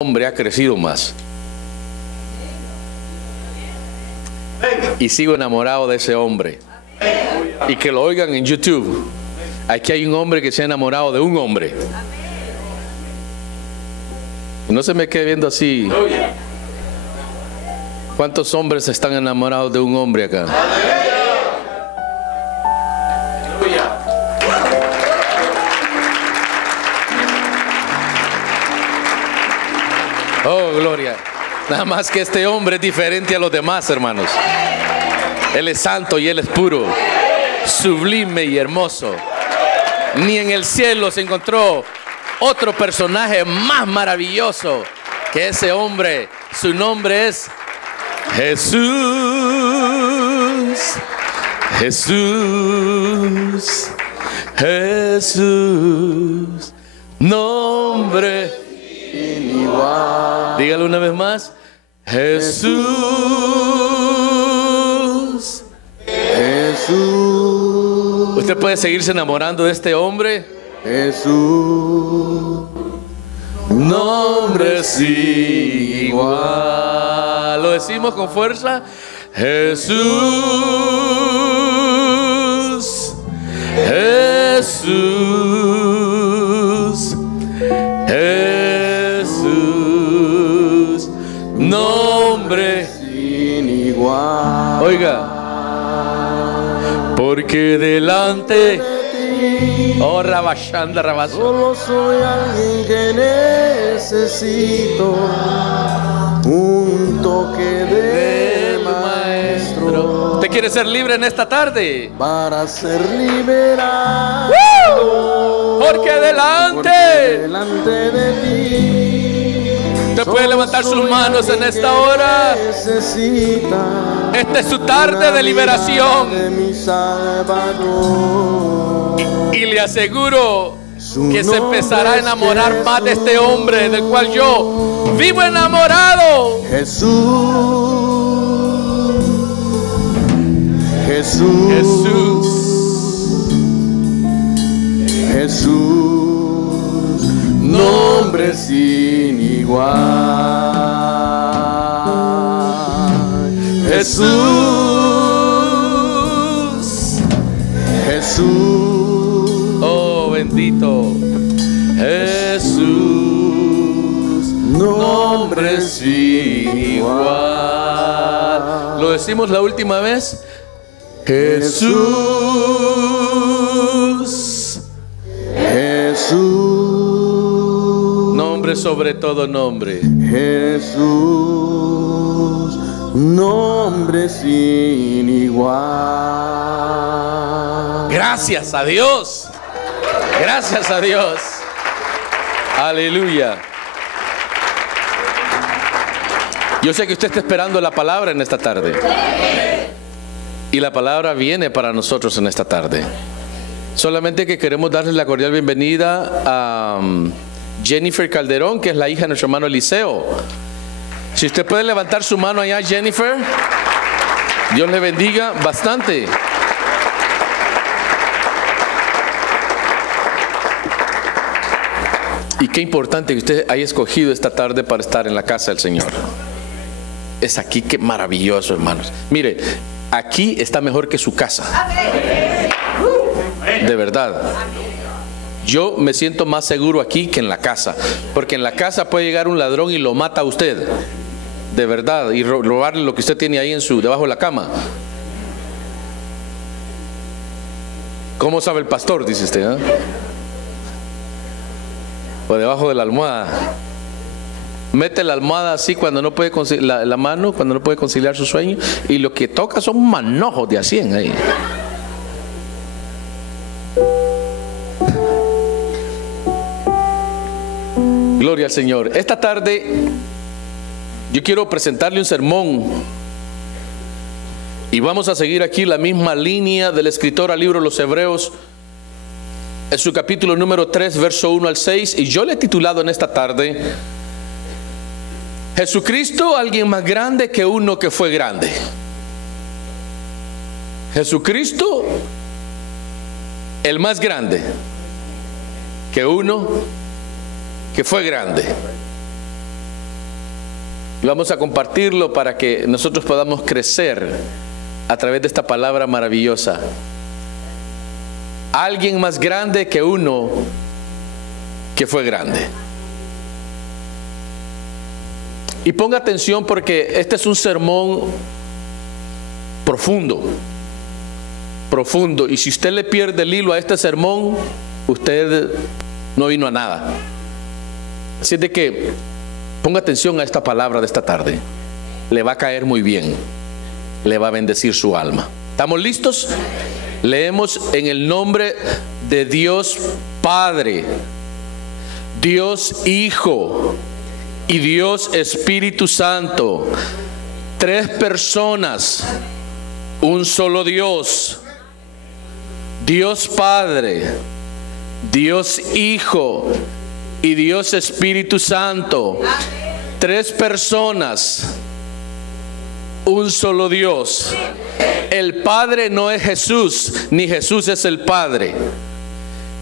hombre ha crecido más. Y sigo enamorado de ese hombre. Y que lo oigan en YouTube. Aquí hay un hombre que se ha enamorado de un hombre. No se me quede viendo así. ¿Cuántos hombres están enamorados de un hombre acá? Oh, gloria. Nada más que este hombre es diferente a los demás, hermanos. Él es santo y él es puro, sublime y hermoso. Ni en el cielo se encontró otro personaje más maravilloso que ese hombre. Su nombre es Jesús. Jesús. Jesús. Nombre igual. Dígalo una vez más. Jesús. Jesús. Usted puede seguirse enamorando de este hombre. Jesús. Nombre sin igual. Lo decimos con fuerza. Jesús. Jesús. Jesús. Nombre sin igual. Oiga. Porque delante oh, rabashanda, rabazo. Solo soy alguien que necesito un toque de maestro. ¿Usted quiere ser libre en esta tarde? Para ser liberado. Porque delante de ti. usted puede levantar sus manos en esta hora. Esta es su tarde de liberación. Y le aseguro que se empezará a enamorar más de este hombre del cual yo vivo enamorado. Jesús. Jesús. Jesús. Jesús. Nombre sin igual. Jesús. Jesús. Oh, bendito. Jesús. Nombre sin igual. Lo decimos la última vez. Jesús. Jesús. Nombre sobre todo nombre. Jesús. Nombre sin igual. Gracias a Dios. Gracias a Dios. Aleluya. Yo sé que usted está esperando la palabra en esta tarde. Y la palabra viene para nosotros en esta tarde. Solamente que queremos darle la cordial bienvenida a Jennifer Calderón, que es la hija de nuestro hermano Eliseo. Si usted puede levantar su mano allá, Jennifer. Dios le bendiga bastante. Y qué importante que usted haya escogido esta tarde para estar en la casa del Señor. Es aquí, qué maravilloso, hermanos. Mire, aquí está mejor que su casa. De verdad. Yo me siento más seguro aquí que en la casa. Porque en la casa puede llegar un ladrón y lo mata a usted. De verdad. Y robarle lo que usted tiene ahí debajo de la cama. ¿Cómo sabe el pastor? Dice usted, ¿eh? O debajo de la almohada. Mete la almohada así cuando no puede la mano, cuando no puede conciliar su sueño. Y lo que toca son manojos de a 100 ahí. Gloria al Señor. Esta tarde yo quiero presentarle un sermón. Y vamos a seguir aquí la misma línea del escritor al libro de los Hebreos. En su capítulo número 3, verso 1 al 6. Y yo le he titulado en esta tarde: Jesucristo, alguien más grande que uno que fue grande. Jesucristo, el más grande que uno que fue grande. Y vamos a compartirlo para que nosotros podamos crecer a través de esta palabra maravillosa. Alguien más grande que uno que fue grande. Y ponga atención porque este es un sermón profundo. Profundo. Y si usted le pierde el hilo a este sermón, usted no vino a nada. Así es de que ponga atención a esta palabra de esta tarde. Le va a caer muy bien. Le va a bendecir su alma. ¿Estamos listos? Leemos en el nombre de Dios Padre, Dios Hijo y Dios Espíritu Santo. Tres personas, un solo Dios. Dios Padre, Dios Hijo y Dios Espíritu Santo. Tres personas, un solo Dios. El Padre no es Jesús, ni Jesús es el Padre.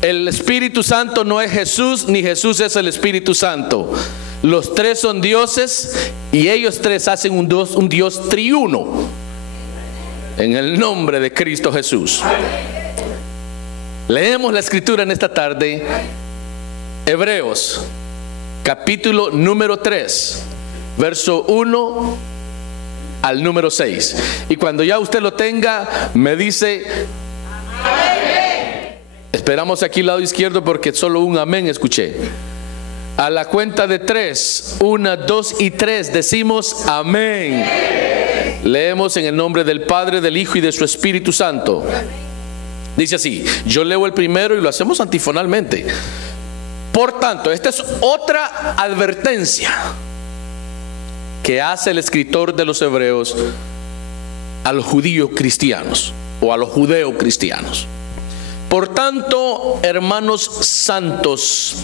El Espíritu Santo no es Jesús, ni Jesús es el Espíritu Santo. Los tres son dioses y ellos tres hacen un Dios triuno. En el nombre de Cristo Jesús. Leemos la escritura en esta tarde. Hebreos, capítulo número 3, verso 1 al número 6. Y cuando ya usted lo tenga, me dice amén. Esperamos aquí al lado izquierdo porque solo un amén escuché. A la cuenta de 3, 1, 2 y 3 decimos amén. Leemos en el nombre del Padre, del Hijo y de su Espíritu Santo. Dice así, yo leo el primero y lo hacemos antifonalmente. Por tanto, esta es otra advertencia que hace el escritor de los Hebreos a los judíos cristianos o a los judeo cristianos. Por tanto, hermanos santos,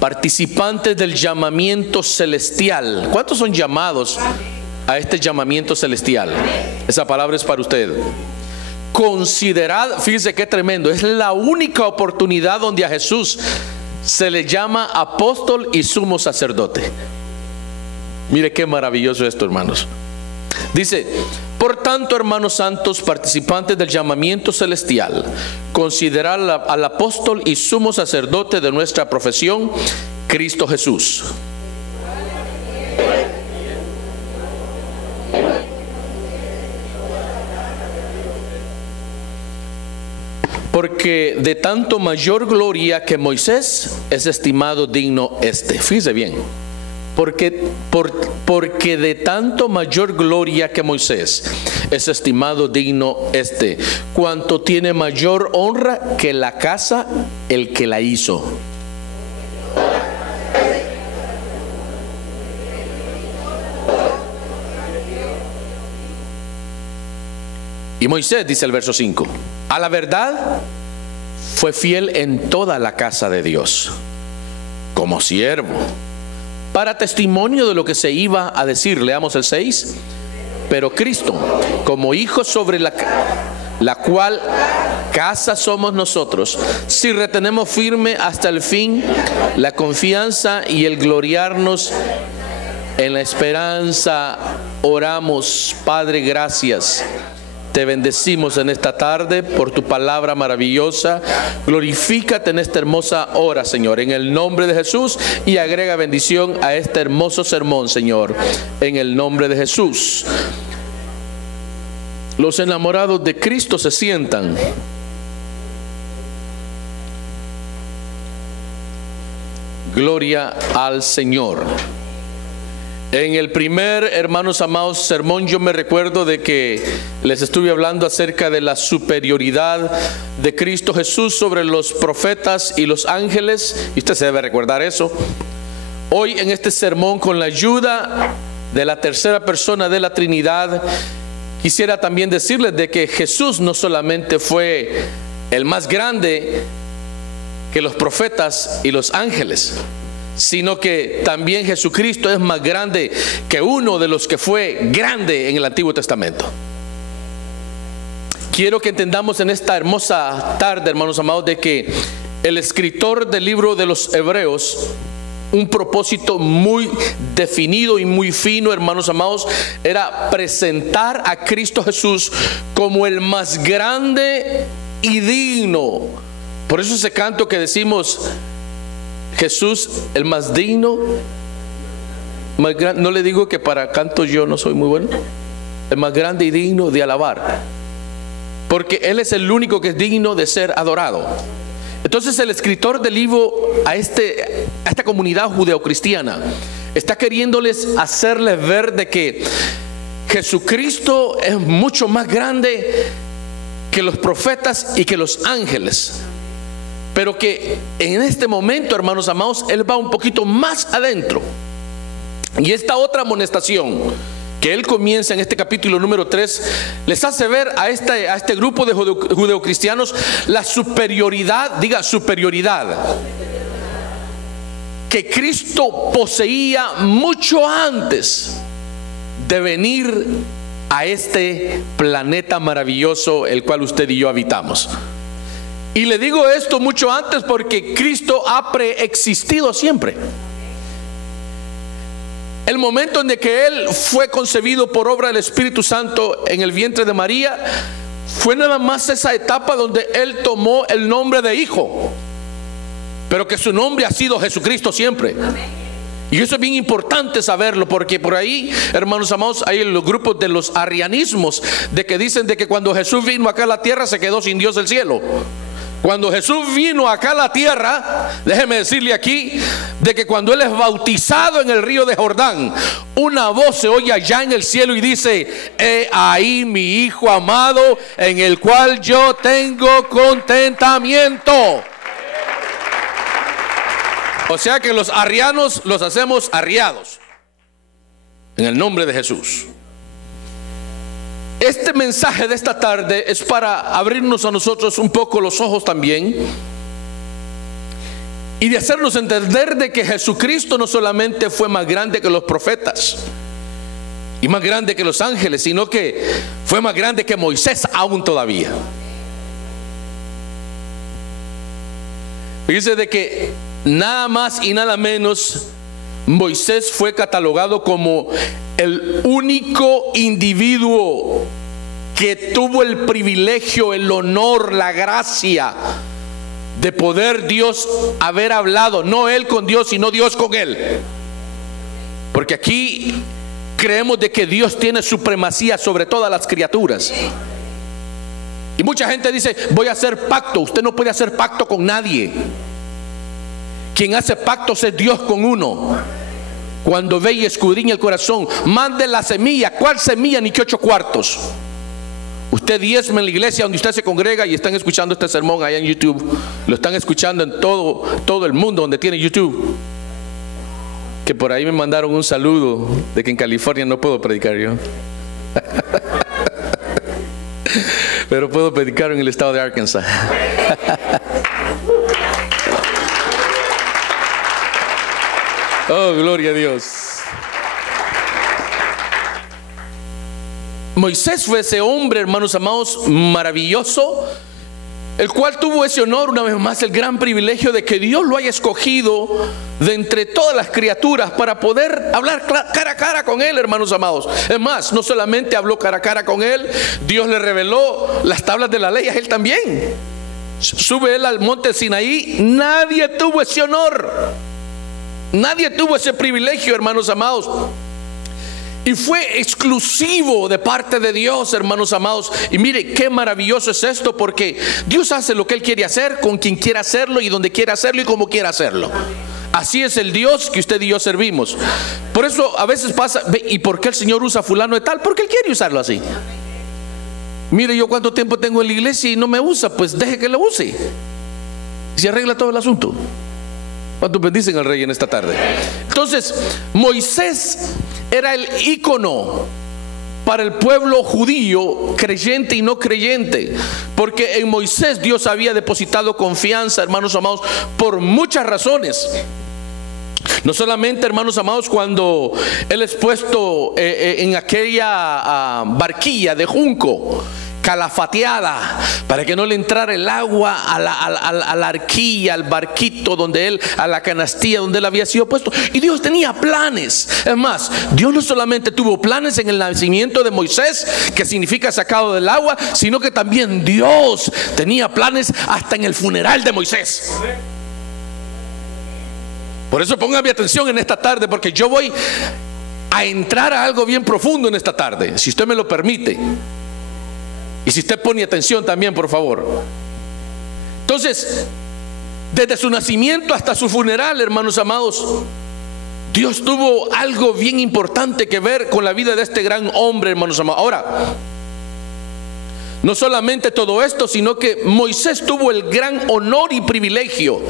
participantes del llamamiento celestial. ¿Cuántos son llamados a este llamamiento celestial? Esa palabra es para usted. Considerad, fíjese qué tremendo, es la única oportunidad donde a Jesús se le llama apóstol y sumo sacerdote. Mire qué maravilloso esto, hermanos. Dice, por tanto, hermanos santos, participantes del llamamiento celestial, considerad al apóstol y sumo sacerdote de nuestra profesión, Cristo Jesús. Porque de tanto mayor gloria que Moisés es estimado digno este. Fíjese bien. Porque de tanto mayor gloria que Moisés es estimado digno este, cuanto tiene mayor honra que la casa el que la hizo. Y Moisés, dice el verso 5, a la verdad fue fiel en toda la casa de Dios, como siervo, para testimonio de lo que se iba a decir. Leamos el 6. Pero Cristo, como hijo sobre la cual casa somos nosotros, si retenemos firme hasta el fin la confianza y el gloriarnos en la esperanza, oramos. Padre, gracias. Te bendecimos en esta tarde por tu palabra maravillosa. Glorifícate en esta hermosa hora, Señor, en el nombre de Jesús, y agrega bendición a este hermoso sermón, Señor, en el nombre de Jesús. Los enamorados de Cristo se sientan. Gloria al Señor. En el primer, hermanos amados, sermón, yo me recuerdo de que les estuve hablando acerca de la superioridad de Cristo Jesús sobre los profetas y los ángeles, y usted se debe recordar eso. Hoy en este sermón, con la ayuda de la tercera persona de la Trinidad, quisiera también decirles de que Jesús no solamente fue el más grande que los profetas y los ángeles, sino que también Jesucristo es más grande que uno de los que fue grande en el Antiguo Testamento. Quiero que entendamos en esta hermosa tarde, hermanos amados, de que el escritor del libro de los Hebreos un propósito muy definido y muy fino, hermanos amados. Era presentar a Cristo Jesús como el más grande y digno. Por eso ese canto que decimos, Jesús el más digno, más no le digo que para canto yo no soy muy bueno, el más grande y digno de alabar, porque Él es el único que es digno de ser adorado. Entonces el escritor del libro a esta comunidad judeocristiana está queriéndoles hacerles ver de que Jesucristo es mucho más grande que los profetas y que los ángeles, pero que en este momento, hermanos amados, Él va un poquito más adentro. Y esta otra amonestación que Él comienza en este capítulo número 3 les hace ver a este grupo de judeocristianos la superioridad, diga superioridad, que Cristo poseía mucho antes de venir a este planeta maravilloso el cual usted y yo habitamos. Y le digo esto mucho antes porque Cristo ha preexistido siempre. El momento en que Él fue concebido por obra del Espíritu Santo en el vientre de María fue nada más esa etapa donde Él tomó el nombre de Hijo, pero que su nombre ha sido Jesucristo siempre. Y eso es bien importante saberlo, porque por ahí, hermanos amados, hay los grupos de los arrianismos de que dicen de que cuando Jesús vino acá a la tierra se quedó sin Dios del cielo. Cuando Jesús vino acá a la tierra, déjeme decirle aquí, de que cuando Él es bautizado en el río de Jordán, una voz se oye allá en el cielo y dice: he ahí mi Hijo amado, en el cual yo tengo contentamiento. O sea que los arrianos los hacemos arriados en el nombre de Jesús. Este mensaje de esta tarde es para abrirnos a nosotros un poco los ojos también y de hacernos entender de que Jesucristo no solamente fue más grande que los profetas y más grande que los ángeles, sino que fue más grande que Moisés aún todavía. Fíjese de que nada más y nada menos Moisés fue catalogado como el único individuo que tuvo el privilegio, el honor, la gracia de poder Dios haber hablado, no él con Dios, sino Dios con él. Porque aquí creemos de que Dios tiene supremacía sobre todas las criaturas. Y mucha gente dice: voy a hacer pacto. Usted no puede hacer pacto con nadie. Quien hace pactos es Dios con uno. Cuando ve y escudriña el corazón, mande la semilla. ¿Cuál semilla? Ni que 8 cuartos. Usted diezma en la iglesia donde usted se congrega y están escuchando este sermón allá en YouTube. Lo están escuchando en todo el mundo donde tiene YouTube. Que por ahí me mandaron un saludo de que en California no puedo predicar yo. Pero puedo predicar en el estado de Arkansas. Oh, gloria a Dios. Moisés fue ese hombre, hermanos amados, maravilloso, el cual tuvo ese honor, una vez más, el gran privilegio de que Dios lo haya escogido de entre todas las criaturas para poder hablar cara a cara con Él, hermanos amados. Es más, no solamente habló cara a cara con Él, Dios le reveló las tablas de la ley a Él también. Sube Él al monte Sinaí. Nadie tuvo ese honor, nadie tuvo ese privilegio, hermanos amados. Y fue exclusivo de parte de Dios, hermanos amados. Y mire qué maravilloso es esto, porque Dios hace lo que Él quiere hacer, con quien quiera hacerlo, y donde quiera hacerlo, y como quiera hacerlo. Así es el Dios que usted y yo servimos. Por eso a veces pasa: ¿y por qué el Señor usa fulano de tal? Porque Él quiere usarlo así. Mire, yo cuánto tiempo tengo en la iglesia y no me usa, pues deje que lo use. Se arregla todo el asunto. ¿Cuántos bendicen al Rey en esta tarde? Entonces, Moisés era el ícono para el pueblo judío, creyente y no creyente, porque en Moisés Dios había depositado confianza, hermanos amados, por muchas razones. No solamente, hermanos amados, cuando Él es puesto en aquella barquilla de junco calafateada para que no le entrara el agua a la arquilla, al barquito donde él, a la canastilla donde él había sido puesto. Y Dios tenía planes. Es más, Dios no solamente tuvo planes en el nacimiento de Moisés, que significa sacado del agua, sino que también Dios tenía planes hasta en el funeral de Moisés. Por eso póngame atención en esta tarde, porque yo voy a entrar a algo bien profundo en esta tarde, si usted me lo permite. Y si usted pone atención también, por favor. Entonces, desde su nacimiento hasta su funeral, hermanos amados, Dios tuvo algo bien importante que ver con la vida de este gran hombre, hermanos amados. Ahora, no solamente todo esto, sino que Moisés tuvo el gran honor y privilegio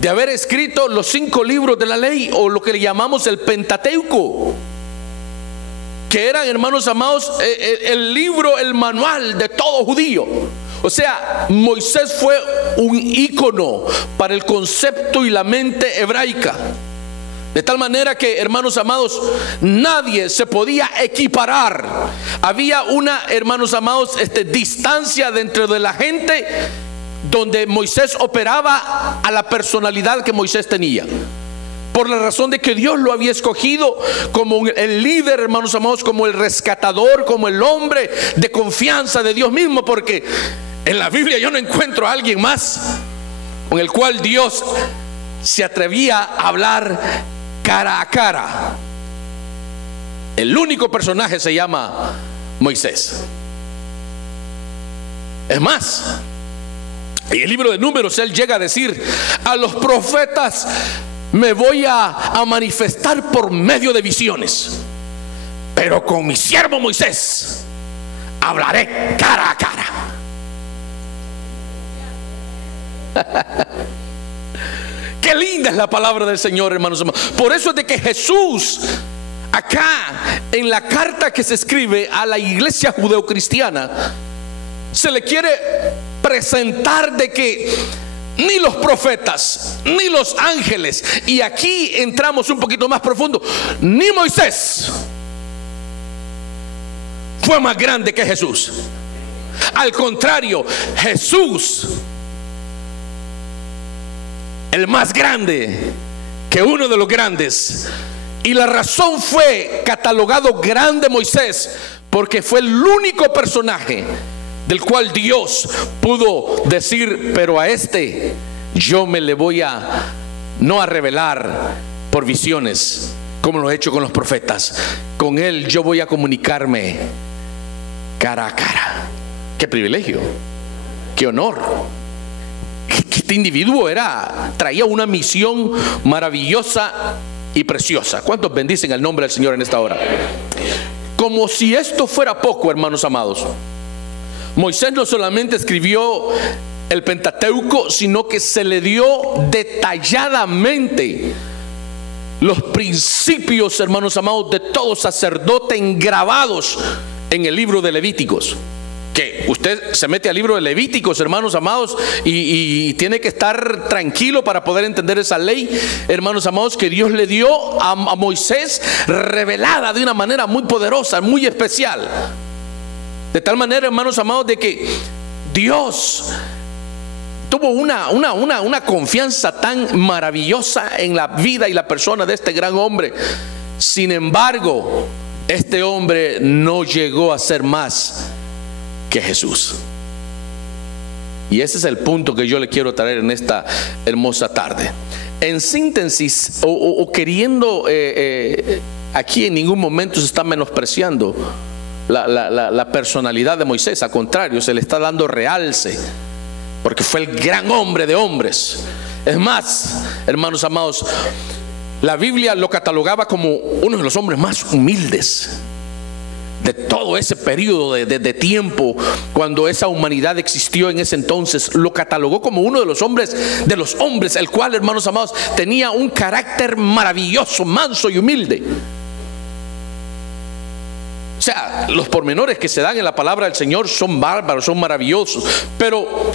de haber escrito los 5 libros de la ley, o lo que le llamamos el Pentateuco, que eran, hermanos amados, el libro, el manual de todo judío. O sea, Moisés fue un ícono para el concepto y la mente hebraica, de tal manera que, hermanos amados, nadie se podía equiparar. Había una, hermanos amados, distancia dentro de la gente donde Moisés operaba a la personalidad que Moisés tenía, por la razón de que Dios lo había escogido como el líder, hermanos amados, como el rescatador, como el hombre de confianza de Dios mismo. Porque en la Biblia yo no encuentro a alguien más con el cual Dios se atrevía a hablar cara a cara. El único personaje se llama Moisés. Es más, en el libro de Números él llega a decir: a los profetas me voy a manifestar por medio de visiones, pero con mi siervo Moisés hablaré cara a cara. Qué linda es la palabra del Señor, hermanos. Por eso es de que Jesús, acá en la carta que se escribe a la iglesia judeocristiana, se le quiere presentar de que ni los profetas, ni los ángeles, y aquí entramos un poquito más profundo, ni Moisés fue más grande que Jesús. Al contrario, Jesús, el más grande que uno de los grandes. Y la razón fue catalogado grande Moisés, porque fue el único personaje del cual Dios pudo decir: pero a este yo me le voy no a revelar por visiones, como lo he hecho con los profetas. Con él yo voy a comunicarme cara a cara. Qué privilegio, qué honor. Este individuo traía una misión maravillosa y preciosa. ¿Cuántos bendicen el nombre del Señor en esta hora? Como si esto fuera poco, hermanos amados, Moisés no solamente escribió el Pentateuco, sino que se le dio detalladamente los principios, hermanos amados, de todo sacerdote engrabados en el libro de Levíticos. Que usted se mete al libro de Levíticos, hermanos amados, y tiene que estar tranquilo para poder entender esa ley, hermanos amados, que Dios le dio a Moisés, revelada de una manera muy poderosa, muy especial. De tal manera, hermanos amados, de que Dios tuvo una confianza tan maravillosa en la vida y la persona de este gran hombre. Sin embargo, este hombre no llegó a ser más que Jesús. Y ese es el punto que yo le quiero traer en esta hermosa tarde. En síntesis, o queriendo, aquí en ningún momento se está menospreciando la personalidad de Moisés. Al contrario, se le está dando realce, porque fue el gran hombre de hombres. Es más, hermanos amados, la Biblia lo catalogaba como uno de los hombres más humildes de todo ese periodo de tiempo, cuando esa humanidad existió en ese entonces. Lo catalogó como uno de los hombres, el cual, hermanos amados, tenía un carácter maravilloso, manso y humilde. O sea, los pormenores que se dan en la palabra del Señor son bárbaros, son maravillosos. Pero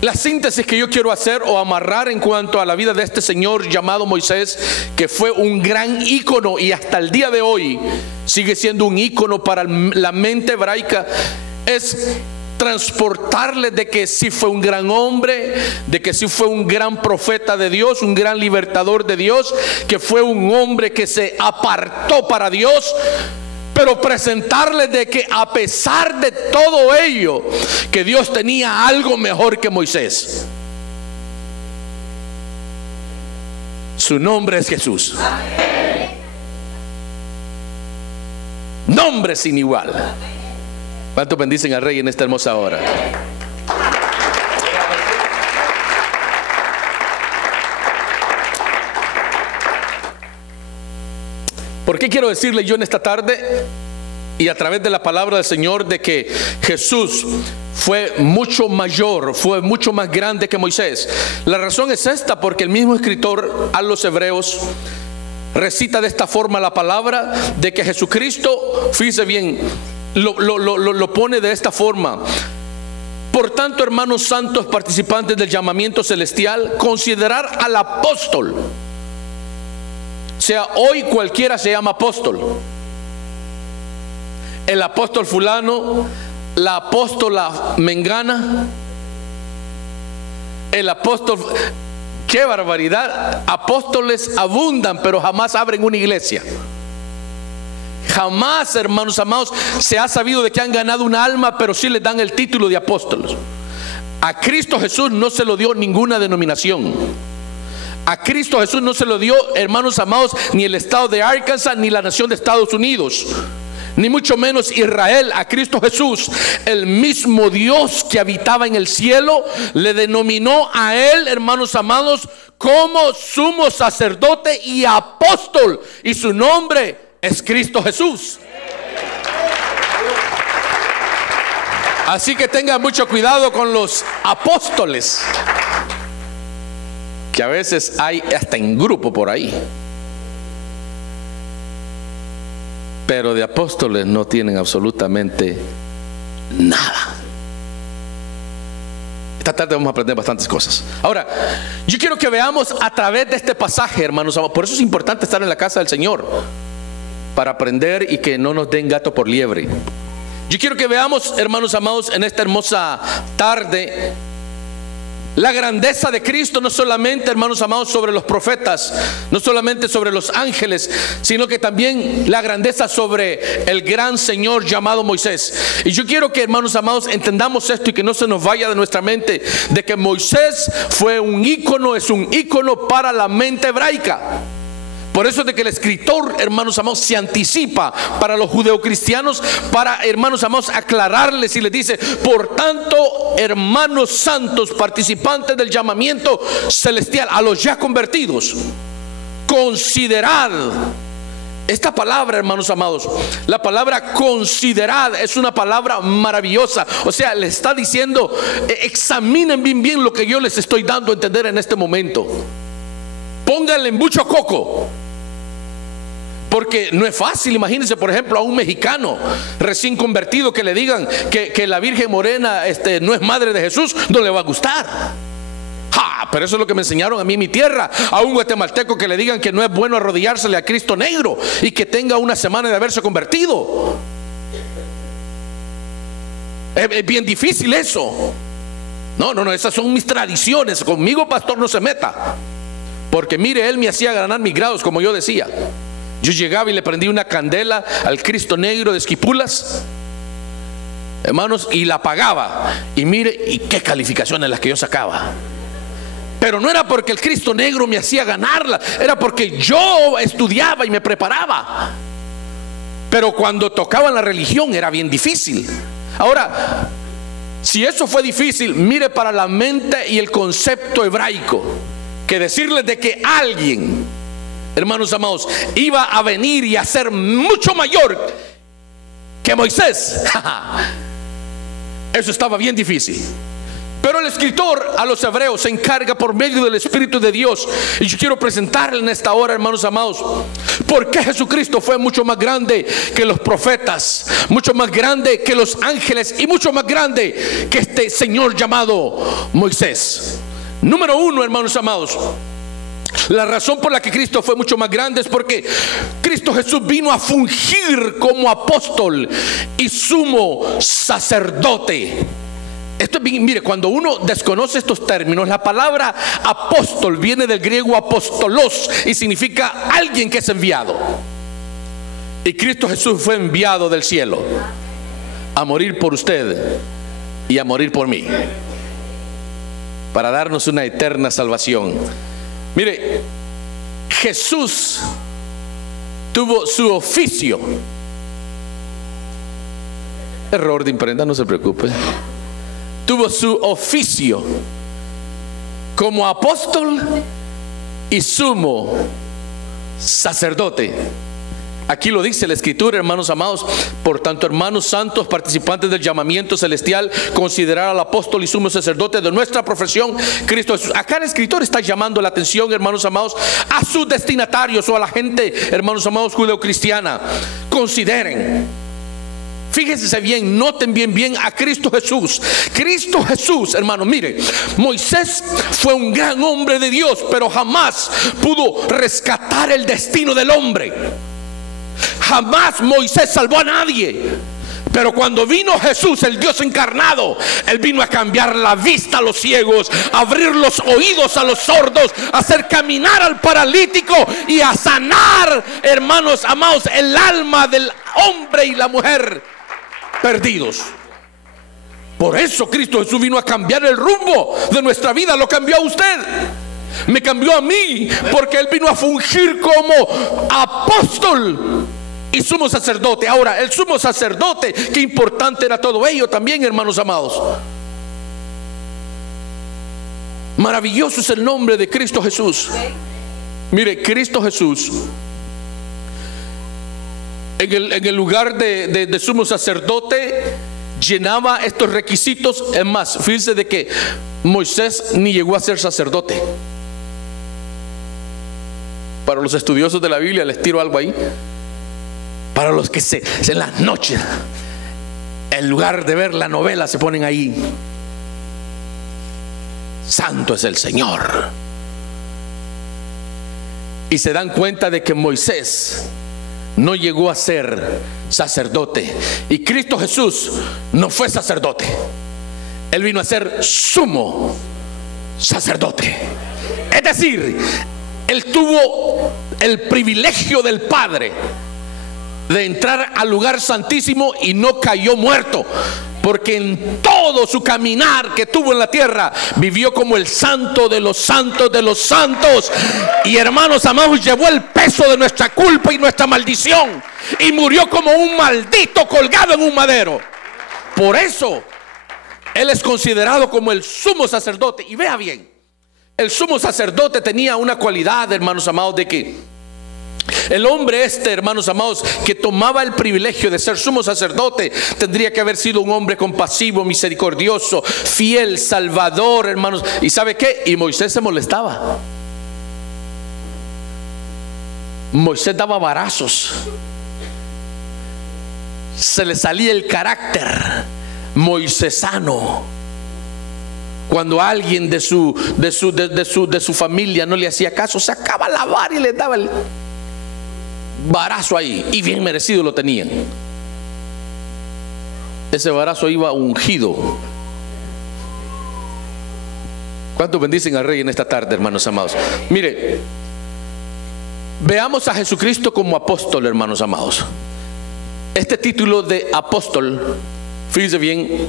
la síntesis que yo quiero hacer o amarrar en cuanto a la vida de este señor llamado Moisés, que fue un gran ícono y hasta el día de hoy sigue siendo un ícono para la mente hebraica, es transportarle de que sí fue un gran hombre, de que sí fue un gran profeta de Dios, un gran libertador de Dios, que fue un hombre que se apartó para Dios, pero presentarle de que a pesar de todo ello, que Dios tenía algo mejor que Moisés. Su nombre es Jesús. Nombre sin igual. ¿Cuántos bendicen al Rey en esta hermosa hora? ¿Por qué quiero decirle yo en esta tarde y a través de la palabra del Señor de que Jesús fue mucho mayor, fue mucho más grande que Moisés? La razón es esta, porque el mismo escritor a los Hebreos recita de esta forma la palabra de que Jesucristo, fíjese bien, lo pone de esta forma: por tanto, hermanos santos, participantes del llamamiento celestial, considerar al apóstol. O sea, hoy cualquiera se llama apóstol. El apóstol fulano, la apóstola mengana, el apóstol. ¡Qué barbaridad! Apóstoles abundan, pero jamás abren una iglesia. Jamás, hermanos amados, se ha sabido de que han ganado una alma, pero sí les dan el título de apóstoles. A Cristo Jesús no se lo dio ninguna denominación. A Cristo Jesús no se lo dio, hermanos amados, ni el estado de Arkansas, ni la nación de Estados Unidos, ni mucho menos Israel. A Cristo Jesús, el mismo Dios que habitaba en el cielo, le denominó a él, hermanos amados, como sumo sacerdote y apóstol, y su nombre es Cristo Jesús. Así que tengan mucho cuidado con los apóstoles, que a veces hay hasta en grupo por ahí, pero de apóstoles no tienen absolutamente nada. Esta tarde vamos a aprender bastantes cosas. Ahora, yo quiero que veamos a través de este pasaje, hermanos. Por eso es importante estar en la casa del Señor, para aprender y que no nos den gato por liebre. Yo quiero que veamos, hermanos amados, en esta hermosa tarde, la grandeza de Cristo, no solamente, hermanos amados, sobre los profetas, no solamente sobre los ángeles, sino que también la grandeza sobre el gran Señor llamado Moisés. Y yo quiero que, hermanos amados, entendamos esto y que no se nos vaya de nuestra mente de que Moisés fue un ícono, es un ícono para la mente hebraica. Por eso es de que el escritor, hermanos amados, se anticipa para los judeocristianos, para, hermanos amados, aclararles y les dice: por tanto, hermanos santos, participantes del llamamiento celestial, a los ya convertidos, considerad. Esta palabra, hermanos amados, la palabra considerad es una palabra maravillosa. O sea, le está diciendo: examinen bien lo que yo les estoy dando a entender en este momento. Pónganle mucho coco, porque no es fácil. Imagínense, por ejemplo, a un mexicano recién convertido que le digan que la Virgen Morena no es madre de Jesús, no le va a gustar. Pero eso es lo que me enseñaron a mí en mi tierra. A un guatemalteco que le digan que no es bueno arrodillársele a Cristo negro y que tenga una semana de haberse convertido. Es bien difícil eso. No, esas son mis tradiciones. Conmigo, pastor, no se meta. Porque mire, él me hacía ganar mis grados, como yo decía. Yo llegaba y le prendí una candela al Cristo negro de Esquipulas, hermanos, y la apagaba. Y mire, y qué calificaciones las que yo sacaba. Pero no era porque el Cristo negro me hacía ganarla, era porque yo estudiaba y me preparaba. Pero cuando tocaban la religión era bien difícil. Ahora, si eso fue difícil, mire para la mente y el concepto hebraico, que decirles de que alguien, hermanos amados, iba a venir y a ser mucho mayor que Moisés, eso estaba bien difícil. Pero el escritor a los hebreos se encarga por medio del Espíritu de Dios, y yo quiero presentarle en esta hora, hermanos amados, por qué Jesucristo fue mucho más grande que los profetas, mucho más grande que los ángeles y mucho más grande que este Señor llamado Moisés. Número uno, hermanos amados, La razón por la que Cristo fue mucho más grande es porque Cristo Jesús vino a fungir como apóstol y sumo sacerdote. Esto es bien, mire, cuando uno desconoce estos términos, la palabra apóstol viene del griego apostolos y significa alguien que es enviado. Y Cristo Jesús fue enviado del cielo a morir por usted y a morir por mí, para darnos una eterna salvación. Mire, Jesús tuvo su oficio. Error de imprenta, no se preocupe. Tuvo su oficio como apóstol y sumo sacerdote. Aquí lo dice la Escritura, hermanos amados. Por tanto, hermanos santos, participantes del llamamiento celestial, considerar al apóstol y sumo sacerdote de nuestra profesión, Cristo Jesús. Acá el escritor está llamando la atención, hermanos amados, a sus destinatarios o a la gente, hermanos amados, judeocristiana. Consideren, fíjense bien, noten bien a Cristo Jesús. Cristo Jesús, hermanos, mire, Moisés fue un gran hombre de Dios, pero jamás pudo rescatar el destino del hombre. Jamás Moisés salvó a nadie. Pero cuando vino Jesús, el Dios encarnado, Él vino a cambiar la vista a los ciegos, a abrir los oídos a los sordos, a hacer caminar al paralítico y a sanar, hermanos amados, el alma del hombre y la mujer perdidos. Por eso Cristo Jesús vino a cambiar el rumbo de nuestra vida. Lo cambió a usted, me cambió a mí, porque Él vino a fungir como apóstol y sumo sacerdote. Ahora, el sumo sacerdote, qué importante era todo ello también, hermanos amados. Maravilloso es el nombre de Cristo Jesús. Mire, Cristo Jesús en el lugar de sumo sacerdote llenaba estos requisitos. Es más, fíjense de que Moisés ni llegó a ser sacerdote. Para los estudiosos de la Biblia les tiro algo ahí. Para los que en las noches, en lugar de ver la novela, se ponen ahí: santo es el Señor. Y se dan cuenta de que Moisés no llegó a ser sacerdote. Y Cristo Jesús no fue sacerdote. Él vino a ser sumo sacerdote. Es decir, Él tuvo el privilegio del Padre de entrar al lugar santísimo y no cayó muerto, porque en todo su caminar que tuvo en la tierra vivió como el santo de los santos de los santos. Y hermanos amados, llevó el peso de nuestra culpa y nuestra maldición y murió como un maldito colgado en un madero. Por eso Él es considerado como el sumo sacerdote. Y vea bien, el sumo sacerdote tenía una cualidad, hermanos amados, de que el hombre hermanos amados, que tomaba el privilegio de ser sumo sacerdote, tendría que haber sido un hombre compasivo, misericordioso, fiel, salvador, hermanos. ¿Y sabe qué? Y Moisés se molestaba. Moisés daba varazos. Se le salía el carácter moisesano. Cuando alguien de su familia no le hacía caso, sacaba la vara y le daba el varazo ahí, y bien merecido lo tenían. Ese varazo iba ungido. ¿Cuántos bendicen al Rey en esta tarde, hermanos amados? Mire, veamos a Jesucristo como apóstol, hermanos amados. Este título de apóstol, fíjense bien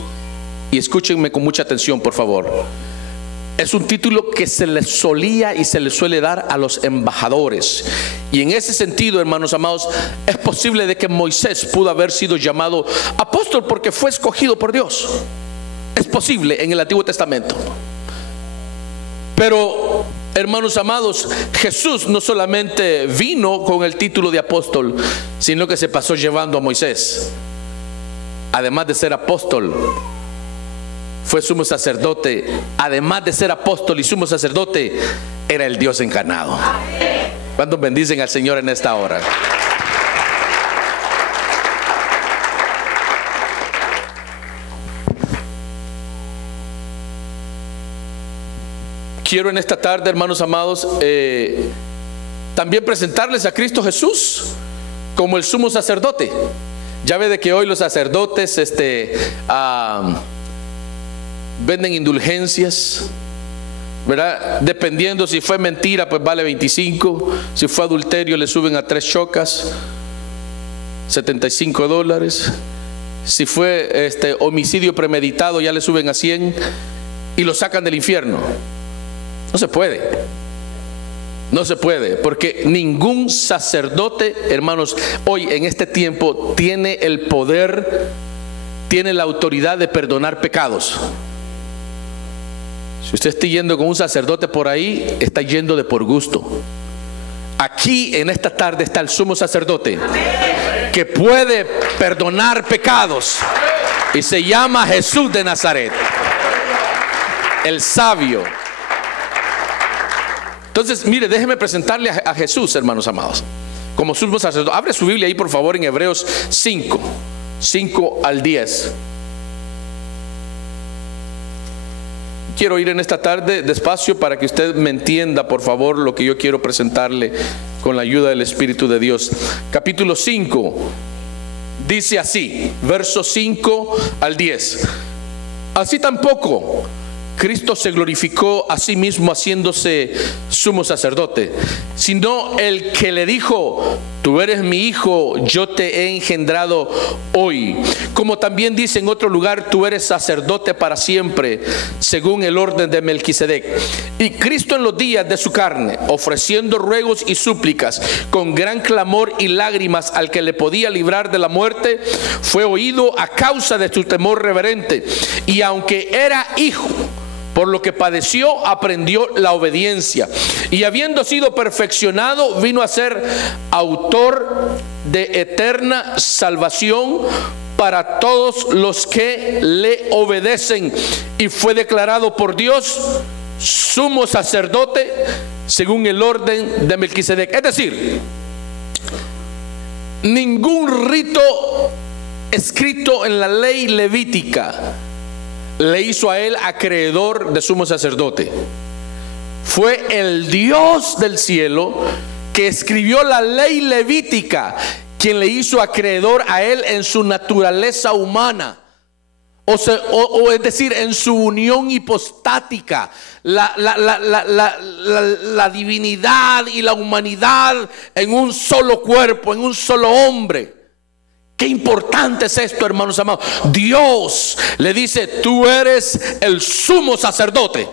y escúchenme con mucha atención, por favor. Es un título que se le solía y se le suele dar a los embajadores. Y en ese sentido, hermanos amados, es posible de que Moisés pudo haber sido llamado apóstol porque fue escogido por Dios. Es posible en el Antiguo Testamento. Pero, hermanos amados, Jesús no solamente vino con el título de apóstol, sino que se pasó llevando a Moisés. Además de ser apóstol, fue sumo sacerdote. Además de ser apóstol y sumo sacerdote, era el Dios encarnado. ¿Cuántos bendicen al Señor en esta hora? quiero en esta tarde, hermanos amados, también presentarles a Cristo Jesús como el sumo sacerdote. Ya ve de que hoy los sacerdotes venden indulgencias, ¿verdad? Dependiendo si fue mentira, pues vale 25. Si fue adulterio, le suben a 3 chocas, $75. Si fue homicidio premeditado, ya le suben a 100 y lo sacan del infierno. No se puede. No se puede, porque ningún sacerdote, hermanos, hoy en este tiempo tiene el poder, tiene la autoridad de perdonar pecados. Si usted está yendo con un sacerdote por ahí, está yendo de por gusto. Aquí en esta tarde está el sumo sacerdote que puede perdonar pecados y se llama Jesús de Nazaret, el sabio. Entonces, mire, déjeme presentarle a Jesús, hermanos amados, como sumo sacerdote. Abre su Biblia ahí, por favor, en Hebreos 5 al 10. Quiero ir en esta tarde despacio para que usted me entienda, por favor, lo que yo quiero presentarle con la ayuda del Espíritu de Dios. Capítulo 5 dice así, versos 5 al 10. Así tampoco Cristo se glorificó a sí mismo haciéndose sumo sacerdote, sino el que le dijo: tú eres mi hijo, yo te he engendrado hoy. Como también dice en otro lugar: tú eres sacerdote para siempre, según el orden de Melquisedec. Y Cristo en los días de su carne, ofreciendo ruegos y súplicas con gran clamor y lágrimas al que le podía librar de la muerte, fue oído a causa de su temor reverente. Y aunque era hijo, por lo que padeció, aprendió la obediencia. Y habiendo sido perfeccionado, vino a ser autor de eterna salvación para todos los que le obedecen. Y fue declarado por Dios sumo sacerdote según el orden de Melquisedec. Es decir, ningún rito escrito en la ley levítica le hizo a él acreedor de sumo sacerdote. Fue el Dios del cielo que escribió la ley levítica quien le hizo acreedor a él en su naturaleza humana, o es decir, en su unión hipostática, la divinidad y la humanidad en un solo cuerpo, en un solo hombre. Qué importante es esto, hermanos amados. Dios le dice: tú eres el sumo sacerdote.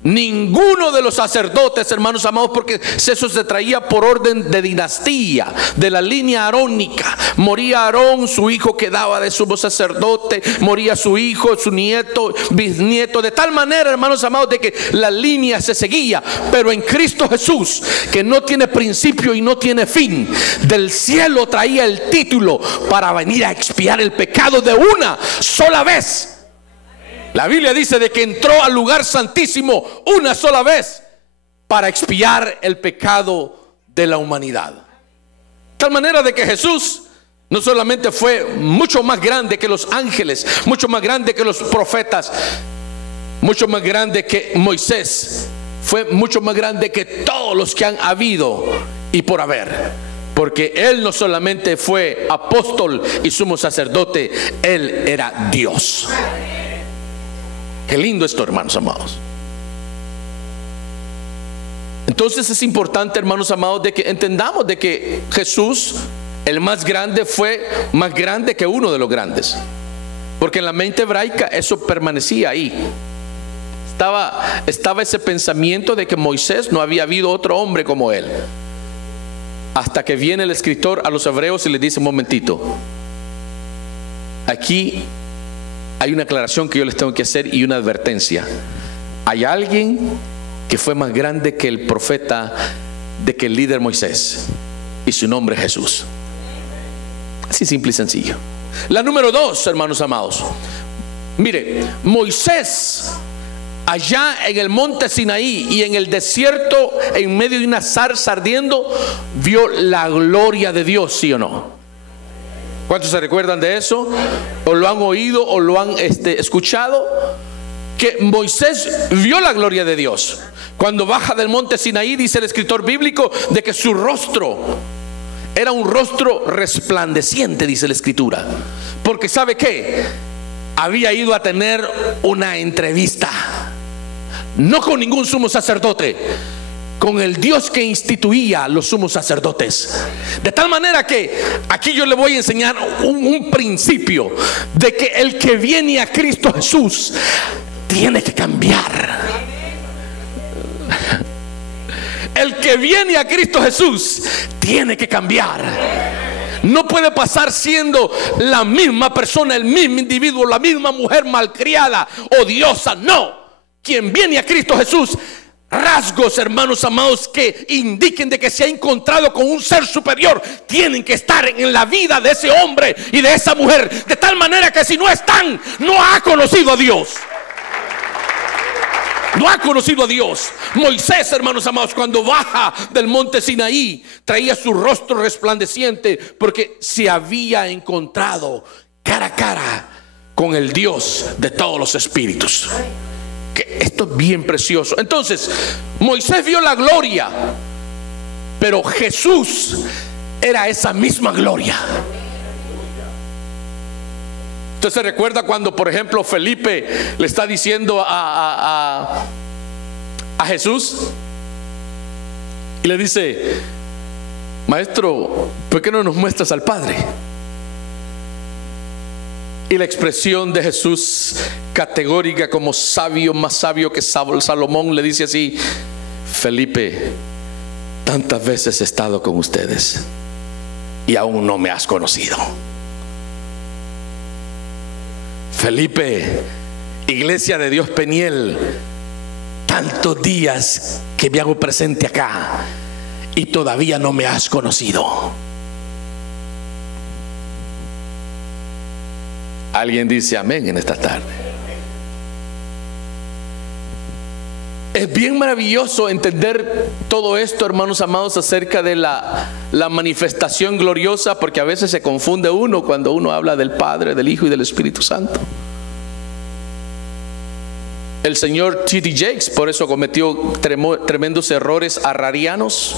Ninguno de los sacerdotes, hermanos amados, porque eso se traía por orden de dinastía, de la línea arónica. Moría Aarón, su hijo quedaba de sumo sacerdote. Moría su hijo, su nieto, bisnieto, de tal manera, hermanos amados, de que la línea se seguía. Pero en Cristo Jesús, que no tiene principio y no tiene fin, del cielo traía el título para venir a expiar el pecado de una sola vez. La Biblia dice de que entró al lugar santísimo una sola vez para expiar el pecado de la humanidad. De tal manera de que Jesús no solamente fue mucho más grande que los ángeles, mucho más grande que los profetas, mucho más grande que Moisés, fue mucho más grande que todos los que han habido y por haber. Porque Él no solamente fue apóstol y sumo sacerdote, Él era Dios. Qué lindo esto, hermanos amados. Entonces es importante, hermanos amados, de que entendamos de que Jesús, el más grande, fue más grande que uno de los grandes. Porque en la mente hebraica eso permanecía ahí. Estaba ese pensamiento de que Moisés, no había habido otro hombre como él. Hasta que viene el escritor a los hebreos y les dice: un momentito, aquí hay una aclaración que yo les tengo que hacer y una advertencia. Hay alguien que fue más grande que el profeta, de que el líder Moisés, y su nombre es Jesús. Así simple y sencillo. La número 2, hermanos amados. Mire, Moisés, allá en el monte Sinaí y en el desierto, en medio de una zarza ardiendo, vio la gloria de Dios, ¿sí o no? ¿Cuántos se recuerdan de eso? ¿O lo han oído o lo han escuchado? que Moisés vio la gloria de Dios. Cuando baja del monte Sinaí, dice el escritor bíblico de que su rostro era un rostro resplandeciente, dice la escritura. Porque ¿sabe qué? Había ido a tener una entrevista, no con ningún sumo sacerdote, con el Dios que instituía los sumos sacerdotes. De tal manera que aquí yo le voy a enseñar un principio de que el que viene a Cristo Jesús tiene que cambiar. El que viene a Cristo Jesús tiene que cambiar. No puede pasar siendo la misma persona, el mismo individuo, la misma mujer malcriada, odiosa. No. Quien viene a Cristo Jesús, rasgos, hermanos amados, que indiquen de que se ha encontrado con un ser superior, tienen que estar en la vida de ese hombre y de esa mujer, de tal manera que si no están, no ha conocido a Dios. No ha conocido a Dios. Moisés, hermanos amados, cuando baja del monte Sinaí, traía su rostro resplandeciente porque se había encontrado cara a cara con el Dios de todos los espíritus. Que esto es bien precioso. Entonces, Moisés vio la gloria, pero Jesús era esa misma gloria. Usted se recuerda cuando, por ejemplo, Felipe le está diciendo a Jesús y le dice: Maestro, ¿por qué no nos muestras al Padre? Y la expresión de Jesús, categórica como sabio, más sabio que Salomón, le dice así: Felipe, tantas veces he estado con ustedes y aún no me has conocido. Felipe, Iglesia de Dios Peniel, tantos días que me hago presente acá y todavía no me has conocido. Alguien dice amén en esta tarde. Es bien maravilloso entender todo esto, hermanos amados, acerca de la manifestación gloriosa, porque a veces se confunde uno cuando uno habla del Padre, del Hijo y del Espíritu Santo. El señor T.D. Jakes por eso cometió tremendos errores arrianianos,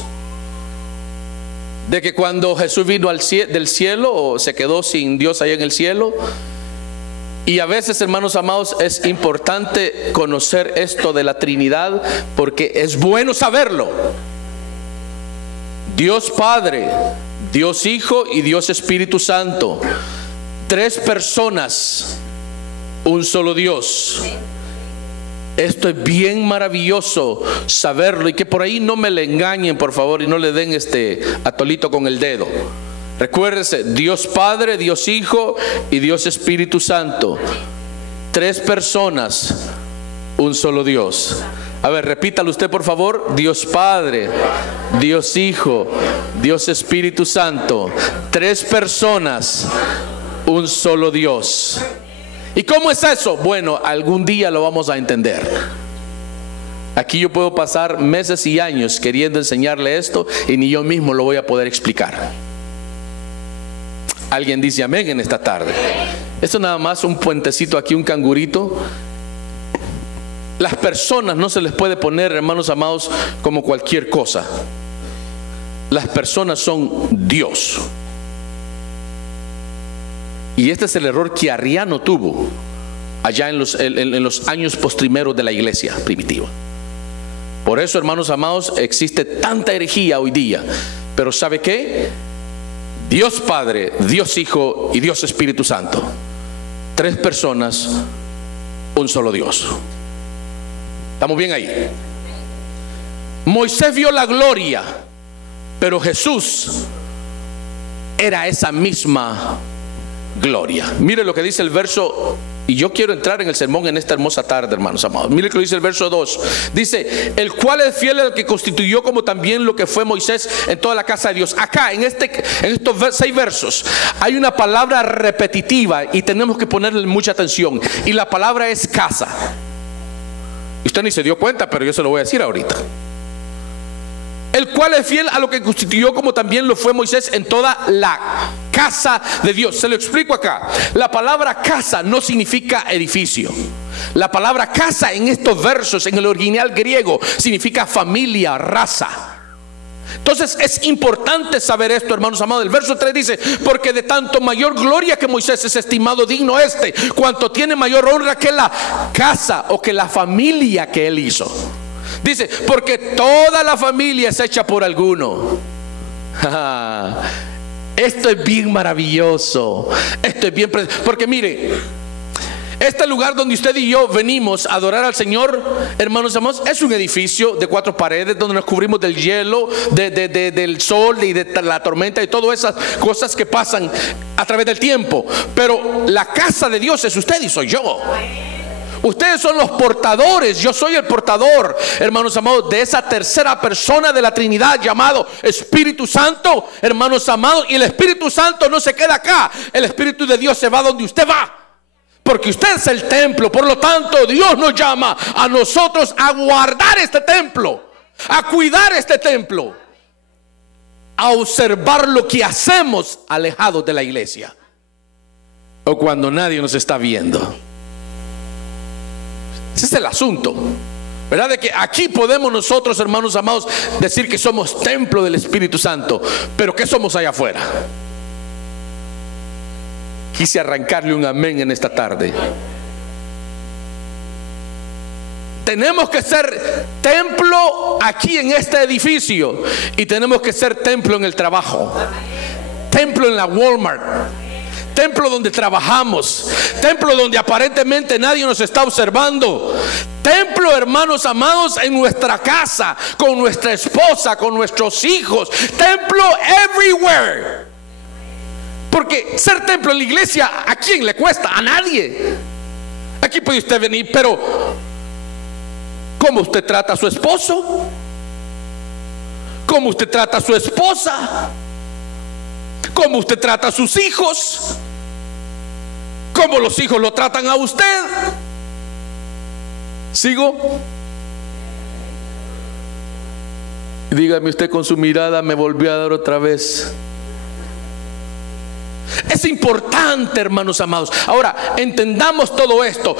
de que cuando Jesús vino del cielo, se quedó sin Dios allá en el cielo. Y a veces, hermanos amados, es importante conocer esto de la Trinidad, porque es bueno saberlo. Dios Padre, Dios Hijo y Dios Espíritu Santo, tres personas, un solo Dios. Esto es bien maravilloso saberlo, y que por ahí no me le engañen, por favor, y no le den atolito con el dedo. Recuérdese, Dios Padre, Dios Hijo y Dios Espíritu Santo. Tres personas, un solo Dios. A ver, repítalo usted, por favor. Dios Padre, Dios Hijo, Dios Espíritu Santo. Tres personas, un solo Dios. ¿Y cómo es eso? Bueno, algún día lo vamos a entender. Aquí yo puedo pasar meses y años queriendo enseñarle esto y ni yo mismo lo voy a poder explicar. Alguien dice amén en esta tarde. Esto nada más un puentecito aquí, un cangurito. Las personas no se les puede poner, hermanos amados, como cualquier cosa. Las personas son Dios. Y este es el error que Arriano tuvo allá en los años postrimeros de la iglesia primitiva. Por eso, hermanos amados, existe tanta herejía hoy día. Pero ¿sabe qué? Dios Padre, Dios Hijo y Dios Espíritu Santo. Tres personas, un solo Dios. ¿Estamos bien ahí? Moisés vio la gloria, pero Jesús era esa misma gloria. Mire lo que dice el verso, y yo quiero entrar en el sermón en esta hermosa tarde, hermanos amados. Mire lo que dice el verso 2. Dice: el cual es fiel al que constituyó, como también lo que fue Moisés en toda la casa de Dios. Acá en estos 6 versos hay una palabra repetitiva y tenemos que ponerle mucha atención, y la palabra es casa. Usted ni se dio cuenta, pero yo se lo voy a decir ahorita. El cual es fiel a lo que constituyó, como también lo fue Moisés en toda la casa de Dios. Se lo explico acá. La palabra casa no significa edificio. La palabra casa en estos versos, en el original griego, significa familia, raza. Entonces es importante saber esto, hermanos amados. El verso 3 dice: porque de tanto mayor gloria que Moisés es estimado digno cuanto tiene mayor honra que la casa o que la familia que él hizo. Dice: porque toda la familia es hecha por alguno. Esto es bien maravilloso. Esto es bien, porque mire, este lugar donde usted y yo venimos a adorar al Señor, hermanos amados, es un edificio de 4 paredes donde nos cubrimos del hielo, del sol y de la tormenta y todas esas cosas que pasan a través del tiempo. Pero la casa de Dios es usted y soy yo. Ustedes son los portadores, yo soy el portador, hermanos amados, de esa tercera persona de la Trinidad llamado Espíritu Santo, hermanos amados. Y el Espíritu Santo no se queda acá, el Espíritu de Dios se va donde usted va. Porque usted es el templo. Por lo tanto, Dios nos llama a nosotros a guardar este templo, a cuidar este templo, a observar lo que hacemos alejados de la iglesia o cuando nadie nos está viendo. Ese es el asunto, ¿verdad? De que aquí podemos nosotros, hermanos amados, decir que somos templo del Espíritu Santo, pero ¿qué somos allá afuera? Quise arrancarle un amén en esta tarde. Tenemos que ser templo aquí en este edificio y tenemos que ser templo en el trabajo, templo en la Walmart, templo donde trabajamos, templo donde aparentemente nadie nos está observando, templo, hermanos amados, en nuestra casa, con nuestra esposa, con nuestros hijos, templo everywhere. Porque ser templo en la iglesia, ¿a quién le cuesta? A nadie. Aquí puede usted venir, pero ¿cómo usted trata a su esposo? ¿Cómo usted trata a su esposa? ¿Cómo usted trata a sus hijos? ¿Cómo los hijos lo tratan a usted? ¿Sigo? Dígame usted con su mirada, me volvió a dar otra vez. Es importante, hermanos amados. Ahora, entendamos todo esto.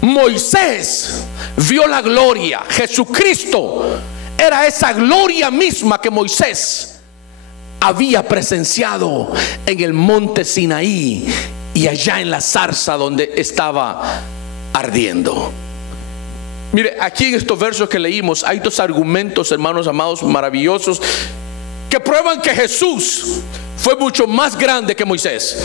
Moisés vio la gloria. Jesucristo era esa gloria misma que Moisés había presenciado en el monte Sinaí y allá en la zarza donde estaba ardiendo. Mire, aquí en estos versos que leímos hay 2 argumentos, hermanos amados, maravillosos, que prueban que Jesús fue mucho más grande que Moisés.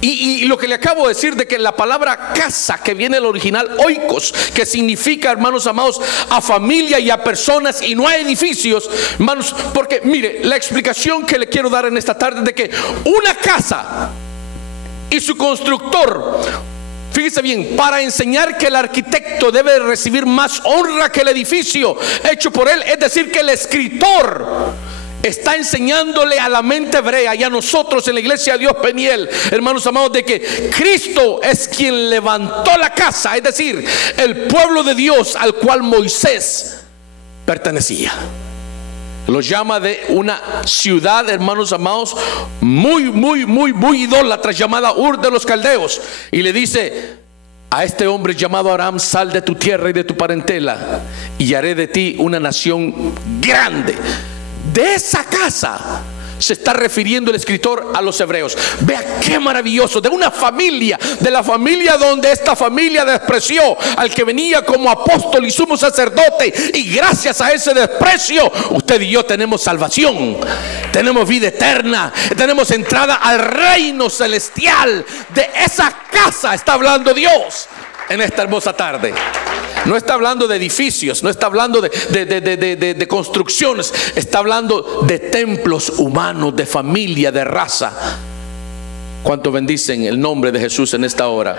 Y lo que le acabo de decir, de que la palabra casa, que viene del original oikos, que significa, hermanos amados, a familia y a personas y no a edificios, hermanos, porque mire, la explicación que le quiero dar en esta tarde es de que una casa y su constructor, fíjese bien, para enseñar que el arquitecto debe recibir más honra que el edificio hecho por él, es decir, que el escritor está enseñándole a la mente hebrea y a nosotros en la iglesia de Dios Peniel, hermanos amados, de que Cristo es quien levantó la casa, es decir, el pueblo de Dios al cual Moisés pertenecía. Lo llama de una ciudad, hermanos amados, muy idólatra, llamada Ur de los Caldeos, y le dice a este hombre llamado Aram: sal de tu tierra y de tu parentela y haré de ti una nación grande. De esa casa se está refiriendo el escritor a los hebreos. Vea qué maravilloso, de una familia, de la familia donde esta familia despreció al que venía como apóstol y sumo sacerdote, y gracias a ese desprecio usted y yo tenemos salvación, tenemos vida eterna, tenemos entrada al reino celestial. De esa casa está hablando Dios en esta hermosa tarde. No está hablando de edificios, no está hablando de construcciones, está hablando de templos humanos, de familia, de raza. ¿Cuánto bendicen el nombre de Jesús en esta hora?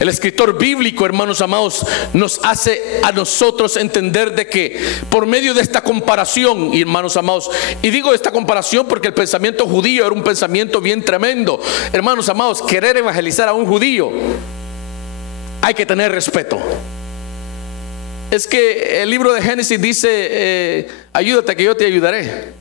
El escritor bíblico, hermanos amados, nos hace a nosotros entender de que por medio de esta comparación, y hermanos amados, y digo esta comparación porque el pensamiento judío era un pensamiento bien tremendo. Hermanos amados, querer evangelizar a un judío, hay que tener respeto. Es que el libro de Génesis dice, ayúdate que yo te ayudaré.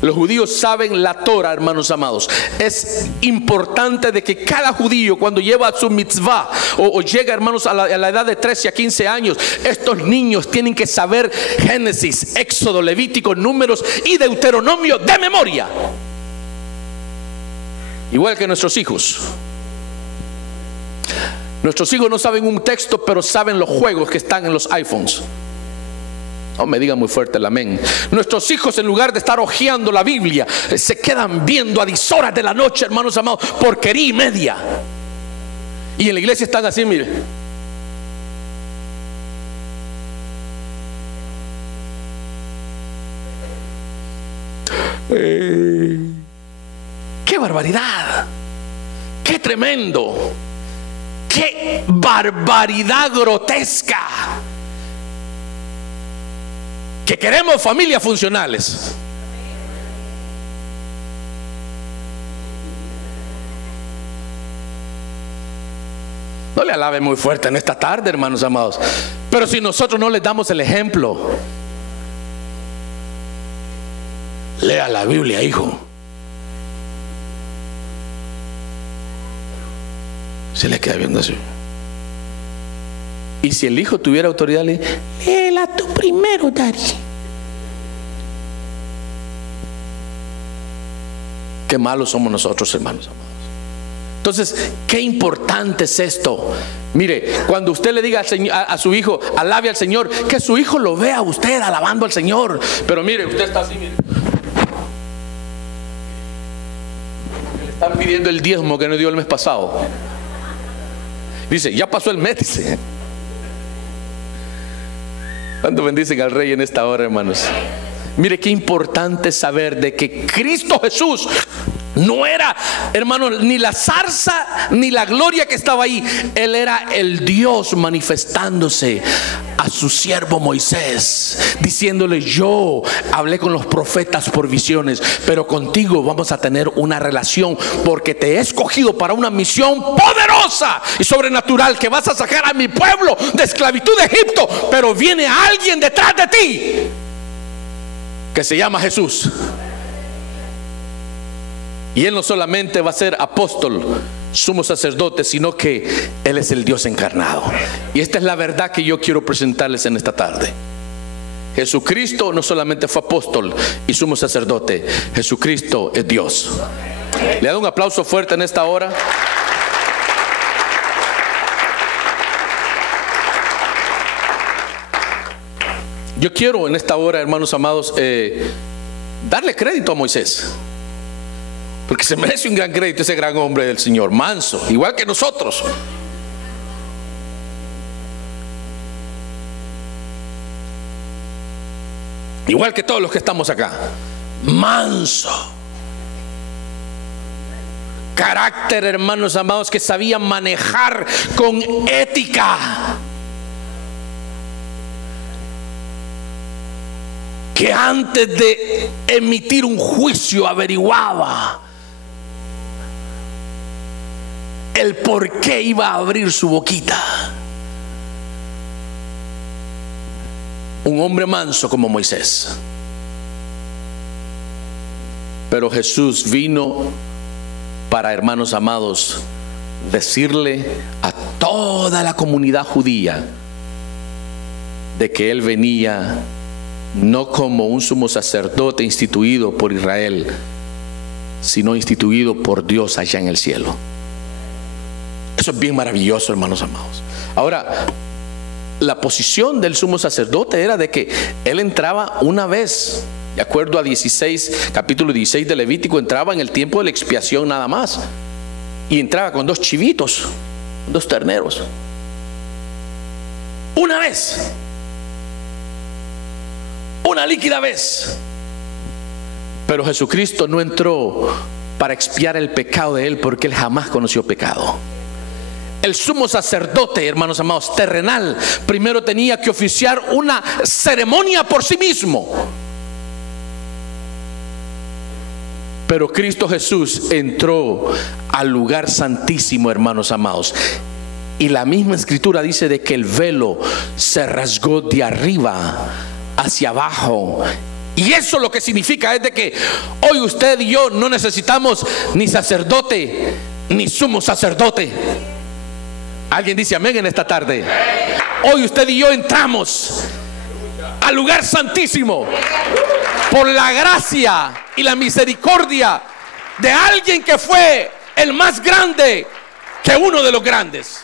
Los judíos saben la Torah, hermanos amados. Es importante de que cada judío, cuando lleva su mitzvah o llega, hermanos, a la edad de 13 a 15 años, estos niños tienen que saber Génesis, Éxodo, Levítico, Números y Deuteronomio de memoria. Igual que nuestros hijos. Nuestros hijos no saben un texto, pero saben los juegos que están en los iPhones. No me digan muy fuerte el amén. Nuestros hijos, en lugar de estar hojeando la Biblia, se quedan viendo a 10 horas de la noche, hermanos amados, porquería y media. Y en la iglesia están así, mire. ¡Qué barbaridad! ¡Qué tremendo! ¡Qué barbaridad grotesca! Que queremos familias funcionales. No le alabe muy fuerte en esta tarde, hermanos amados. Pero si nosotros no les damos el ejemplo, lea la Biblia, hijo. Se le queda viendo así. Y si el hijo tuviera autoridad, le dice: léela tú primero, Daddy. Qué malos somos nosotros, hermanos amados. Entonces, qué importante es esto. Mire, cuando usted le diga a su hijo, alabe al Señor, que su hijo lo vea a usted alabando al Señor. Pero mire, usted está así, mire. Le están pidiendo el diezmo que no dio el mes pasado. Dice: ya pasó el mes, dice. ¿Cuánto bendicen al Rey en esta hora, hermanos? Mire qué importante saber de que Cristo Jesús no era, hermanos, ni la zarza ni la gloria que estaba ahí. Él era el Dios manifestándose a su siervo Moisés, diciéndole: yo hablé con los profetas por visiones, pero contigo vamos a tener una relación, porque te he escogido para una misión poderosa y sobrenatural, que vas a sacar a mi pueblo de esclavitud de Egipto. Pero viene alguien detrás de ti que se llama Jesús. Y Él no solamente va a ser apóstol, sumo sacerdote, sino que Él es el Dios encarnado. Y esta es la verdad que yo quiero presentarles en esta tarde. Jesucristo no solamente fue apóstol y sumo sacerdote, Jesucristo es Dios. Le da un aplauso fuerte en esta hora. Yo quiero en esta hora, hermanos amados, darle crédito a Moisés, porque se merece un gran crédito ese gran hombre del Señor, manso, igual que nosotros. Igual que todos los que estamos acá. Manso. Carácter, hermanos amados, que sabía manejar con ética. Que antes de emitir un juicio averiguaba el por qué iba a abrir su boquita. Un hombre manso como Moisés. Pero Jesús vino para, hermanos amados, decirle a toda la comunidad judía de que Él venía no como un sumo sacerdote instituido por Israel, sino instituido por Dios allá en el cielo. Eso es bien maravilloso, hermanos amados. Ahora, la posición del sumo sacerdote era de que él entraba una vez, de acuerdo a capítulo 16 de Levítico, entraba en el tiempo de la expiación nada más, y entraba con 2 chivitos, 2 terneros, una vez, una líquida vez. Pero Jesucristo no entró para expiar el pecado de él, porque él jamás conoció pecado. El sumo sacerdote, hermanos amados, terrenal, primero tenía que oficiar una ceremonia por sí mismo. Pero Cristo Jesús entró al lugar santísimo, hermanos amados. Y la misma escritura dice de que el velo se rasgó de arriba hacia abajo Y eso lo que significa es de que hoy usted y yo no necesitamos ni sacerdote ni sumo sacerdote. Alguien dice amén en esta tarde. Hoy usted y yo entramos al lugar santísimo por la gracia y la misericordia de alguien que fue el más grande que uno de los grandes.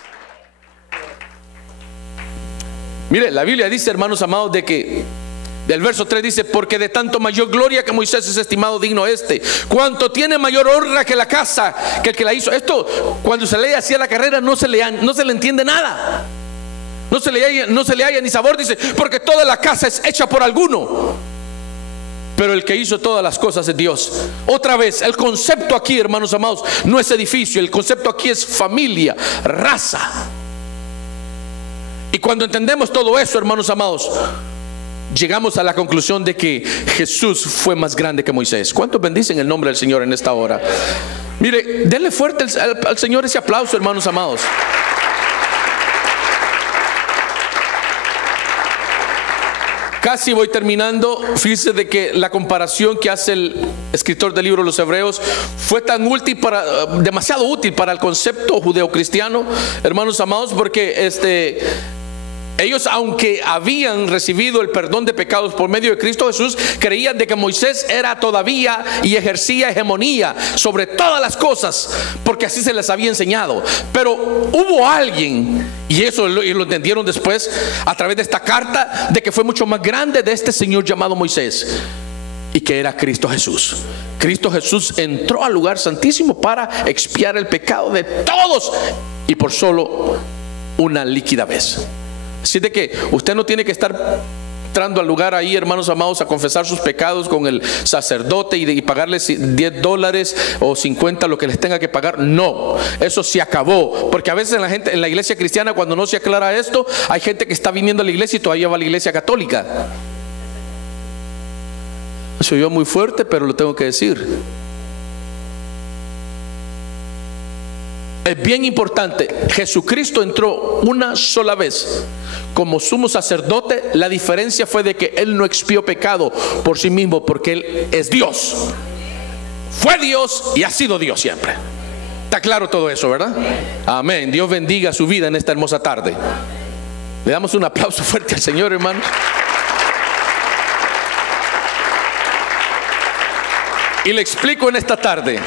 Mire, la Biblia dice, hermanos amados, de que del verso 3 dice: porque de tanto mayor gloria que Moisés es estimado digno cuanto tiene mayor honra que la casa que el que la hizo. Esto, cuando se lee así a la carrera, no se le entiende nada. No se le halla ni sabor. Dice: porque toda la casa es hecha por alguno, pero el que hizo todas las cosas es Dios. Otra vez, el concepto aquí, hermanos amados, no es edificio. El concepto aquí es familia, raza. Y cuando entendemos todo eso, hermanos amados, llegamos a la conclusión de que Jesús fue más grande que Moisés. ¿Cuántos bendicen el nombre del Señor en esta hora? Mire, denle fuerte al Señor ese aplauso, hermanos amados. Casi voy terminando. Fíjese de que la comparación que hace el escritor del libro de los Hebreos fue tan útil demasiado útil para el concepto judeocristiano, hermanos amados, porque ellos, aunque habían recibido el perdón de pecados por medio de Cristo Jesús, creían de que Moisés era todavía y ejercía hegemonía sobre todas las cosas, porque así se les había enseñado. Pero hubo alguien, y eso lo entendieron después a través de esta carta, de que fue mucho más grande de este Señor llamado Moisés, y que era Cristo Jesús. Cristo Jesús entró al lugar santísimo para expiar el pecado de todos, y por solo una líquida vez. Así de que usted no tiene que estar entrando al lugar ahí, hermanos amados, a confesar sus pecados con el sacerdote y pagarles $10 o 50, lo que les tenga que pagar. No, eso se acabó. Porque a veces en la iglesia cristiana, cuando no se aclara esto, hay gente que está viniendo a la iglesia y todavía va a la iglesia católica. Se oyó muy fuerte, pero lo tengo que decir. Es bien importante. Jesucristo entró una sola vez como sumo sacerdote. La diferencia fue de que Él no expió pecado por sí mismo, porque Él es Dios. Fue Dios y ha sido Dios siempre. Está claro todo eso, ¿verdad? Amén. Dios bendiga su vida en esta hermosa tarde. Le damos un aplauso fuerte al Señor, hermanos. Y le explico en esta tarde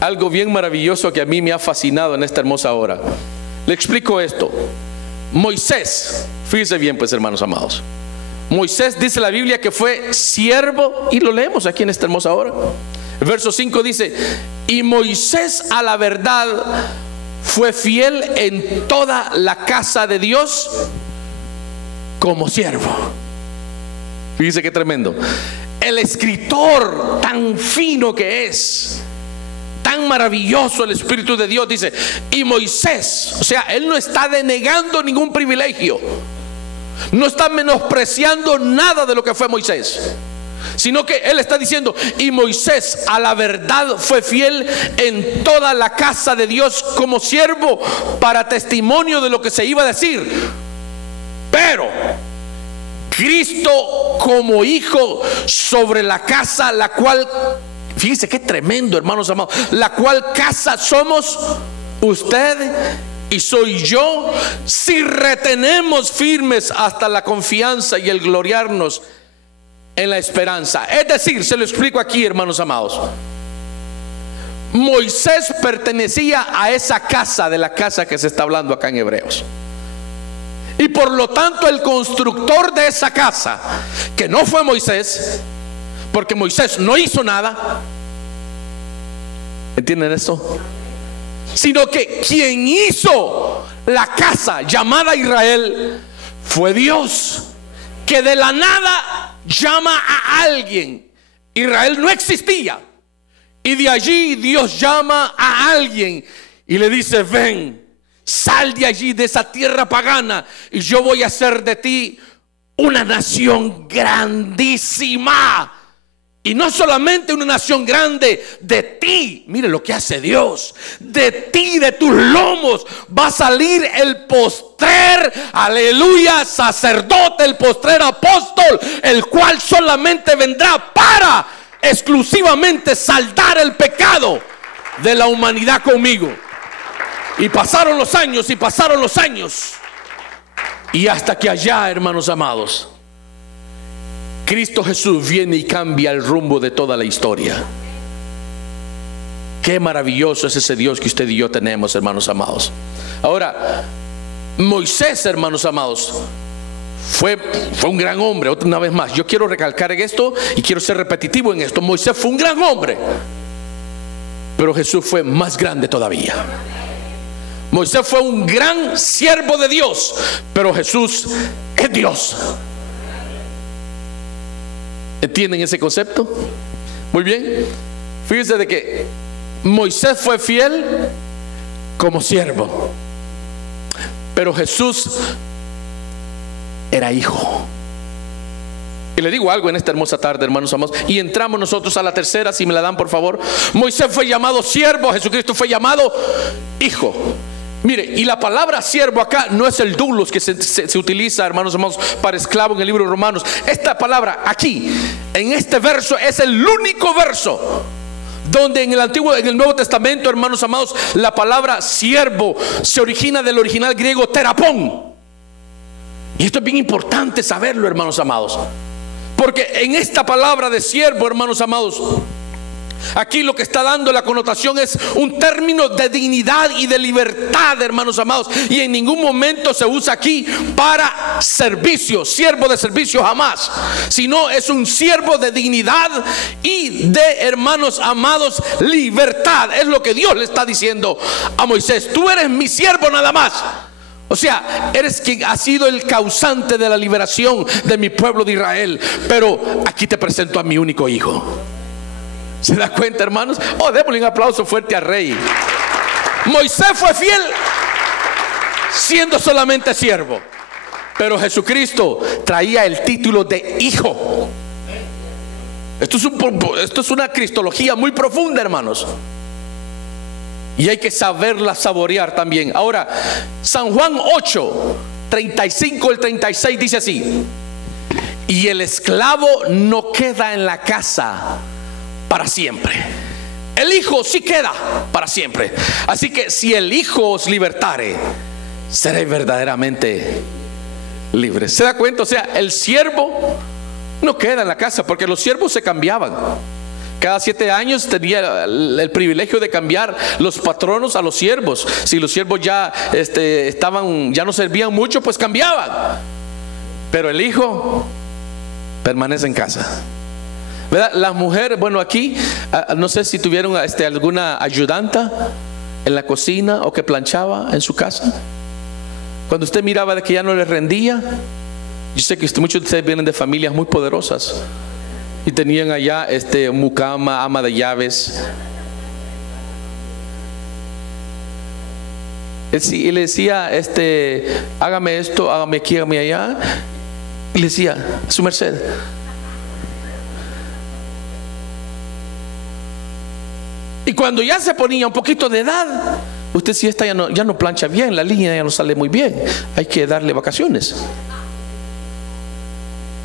algo bien maravilloso que a mí me ha fascinado en esta hermosa hora. Le explico esto. Moisés, fíjese bien pues, hermanos amados, Moisés, dice la Biblia, que fue siervo, y lo leemos aquí en esta hermosa hora. El verso 5 dice: y Moisés a la verdad fue fiel en toda la casa de Dios como siervo. Fíjese qué tremendo. El escritor tan fino que es, tan maravilloso el Espíritu de Dios, dice: y Moisés, o sea, él no está denegando ningún privilegio, no está menospreciando nada de lo que fue Moisés, sino que él está diciendo: y Moisés a la verdad fue fiel en toda la casa de Dios como siervo, para testimonio de lo que se iba a decir. Pero Cristo como hijo sobre la casa, la cual, fíjense qué tremendo, hermanos amados, la cual casa somos usted y soy yo, si retenemos firmes hasta la confianza y el gloriarnos en la esperanza. Es decir, se lo explico aquí, hermanos amados, Moisés pertenecía a esa casa, de la casa que se está hablando acá en Hebreos. Y por lo tanto el constructor de esa casa, que no fue Moisés, porque Moisés no hizo nada, ¿entienden esto? Sino que quien hizo la casa llamada Israel fue Dios, que de la nada llama a alguien. Israel no existía, y de allí Dios llama a alguien y le dice: ven, sal de allí, de esa tierra pagana, y yo voy a hacer de ti una nación grandísima. Y no solamente una nación grande, de ti, mire lo que hace Dios, de ti, de tus lomos, va a salir el postrer, aleluya, sacerdote, el postrer apóstol, el cual solamente vendrá para exclusivamente saldar el pecado de la humanidad conmigo. Y pasaron los años, y pasaron los años, y hasta que allá, hermanos amados, Cristo Jesús viene y cambia el rumbo de toda la historia. Qué maravilloso es ese Dios que usted y yo tenemos, hermanos amados. Ahora, Moisés, hermanos amados, fue un gran hombre. Una vez más, yo quiero recalcar en esto y quiero ser repetitivo en esto. Moisés fue un gran hombre, pero Jesús fue más grande todavía. Moisés fue un gran siervo de Dios, pero Jesús es Dios. ¿Entienden ese concepto? Muy bien. Fíjense de que Moisés fue fiel como siervo, pero Jesús era hijo. Y le digo algo en esta hermosa tarde, hermanos amados, y entramos nosotros a la tercera, si me la dan por favor. Moisés fue llamado siervo, Jesucristo fue llamado hijo. Mire, y la palabra siervo acá no es el doulos que se utiliza, hermanos amados, para esclavo en el libro de Romanos. Esta palabra aquí, en este verso, es el único verso donde en el Nuevo Testamento, hermanos amados, la palabra siervo se origina del original griego terapón. Y esto es bien importante saberlo, hermanos amados, porque en esta palabra de siervo, hermanos amados, aquí lo que está dando la connotación es un término de dignidad y de libertad, hermanos amados, y en ningún momento se usa aquí para servicio, siervo de servicio jamás, sino es un siervo de dignidad y de, hermanos amados, libertad. Es lo que Dios le está diciendo a Moisés: tú eres mi siervo nada más. O sea, eres quien ha sido el causante de la liberación de mi pueblo de Israel, pero aquí te presento a mi único hijo. ¿Se da cuenta, hermanos? Oh, démosle un aplauso fuerte al rey. Moisés fue fiel siendo solamente siervo, pero Jesucristo traía el título de hijo. Esto es una cristología muy profunda, hermanos, y hay que saberla saborear también. Ahora, San Juan 8, 35 al 36 dice así: y el esclavo no queda en la casa para siempre, el hijo sí queda para siempre. Así que si el hijo os libertare, seréis verdaderamente libres. ¿Se da cuenta? O sea, el siervo no queda en la casa, porque los siervos se cambiaban. Cada 7 años tenía el privilegio de cambiar los patronos a los siervos. Si los siervos ya ya no servían mucho, pues cambiaban. Pero el hijo permanece en casa, ¿verdad? Las mujeres, bueno, aquí no sé si tuvieron alguna ayudanta en la cocina o que planchaba en su casa. Cuando usted miraba de que ya no le rendía, yo sé que muchos de ustedes vienen de familias muy poderosas y tenían allá mucama, ama de llaves, y le decía, hágame esto, hágame aquí, hágame allá, y le decía, su merced. Y cuando ya se ponía un poquito de edad, usted, si esta ya no plancha bien, la línea ya no sale muy bien, hay que darle vacaciones.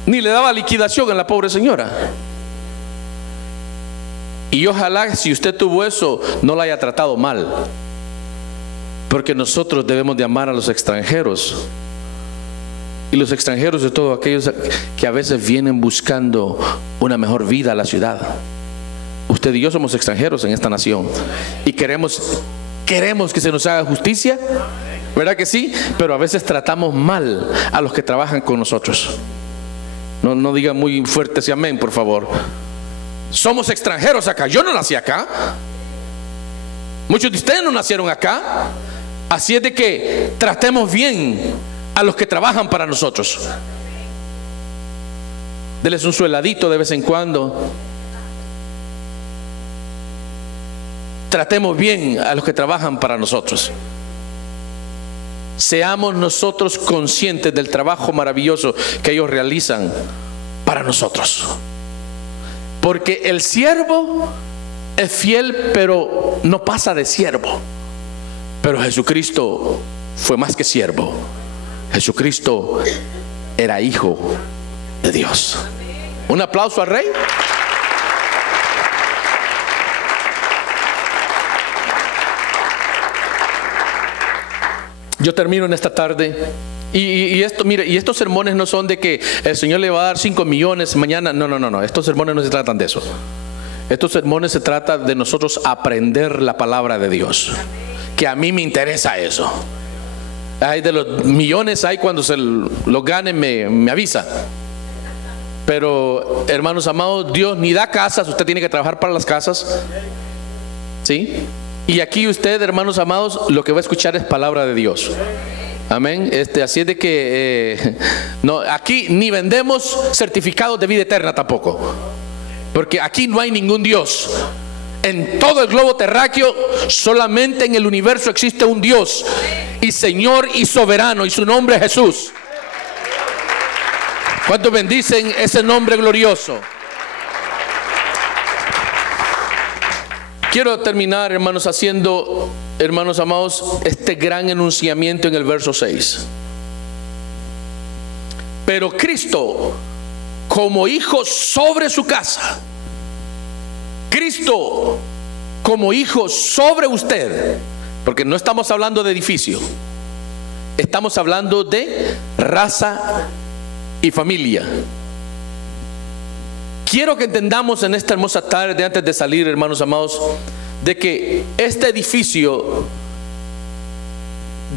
Ni le daba liquidación a la pobre señora. Y ojalá, si usted tuvo eso, no la haya tratado mal, porque nosotros debemos de amar a los extranjeros. Y los extranjeros de todos aquellos que a veces vienen buscando una mejor vida a la ciudad. Usted y yo somos extranjeros en esta nación y queremos que se nos haga justicia, ¿verdad que sí? Pero a veces tratamos mal a los que trabajan con nosotros. No digan muy fuerte ese amén, por favor. Somos extranjeros acá. Yo no nací acá. Muchos de ustedes no nacieron acá. Así es de que tratemos bien a los que trabajan para nosotros. Denles un sueladito de vez en cuando. Tratemos bien a los que trabajan para nosotros. Seamos nosotros conscientes del trabajo maravilloso que ellos realizan para nosotros. Porque el siervo es fiel, pero no pasa de siervo. Pero Jesucristo fue más que siervo. Jesucristo era hijo de Dios. Un aplauso al Rey. Yo termino en esta tarde. Y esto, mire, y estos sermones no son de que el Señor le va a dar 5 millones mañana. No. Estos sermones no se tratan de eso. Estos sermones se trata de nosotros aprender la palabra de Dios. Que a mí me interesa eso. Hay de los millones, hay cuando se los ganen me avisa. Pero hermanos amados, Dios ni da casas, usted tiene que trabajar para las casas. ¿Sí? Y aquí usted, hermanos amados, lo que va a escuchar es palabra de Dios. Amén. Así es de que no, aquí ni vendemos certificados de vida eterna tampoco. Porque aquí no hay ningún Dios. En todo el globo terráqueo, solamente en el universo existe un Dios, y Señor y soberano, y su nombre es Jesús. ¿Cuántos bendicen ese nombre glorioso? Quiero terminar, hermanos, haciendo, hermanos amados, este gran enunciamiento en el verso 6. Pero Cristo, como hijo sobre su casa, Cristo como hijo sobre usted, porque no estamos hablando de edificio, estamos hablando de raza y familia. Quiero que entendamos en esta hermosa tarde, antes de salir, hermanos amados, de que este edificio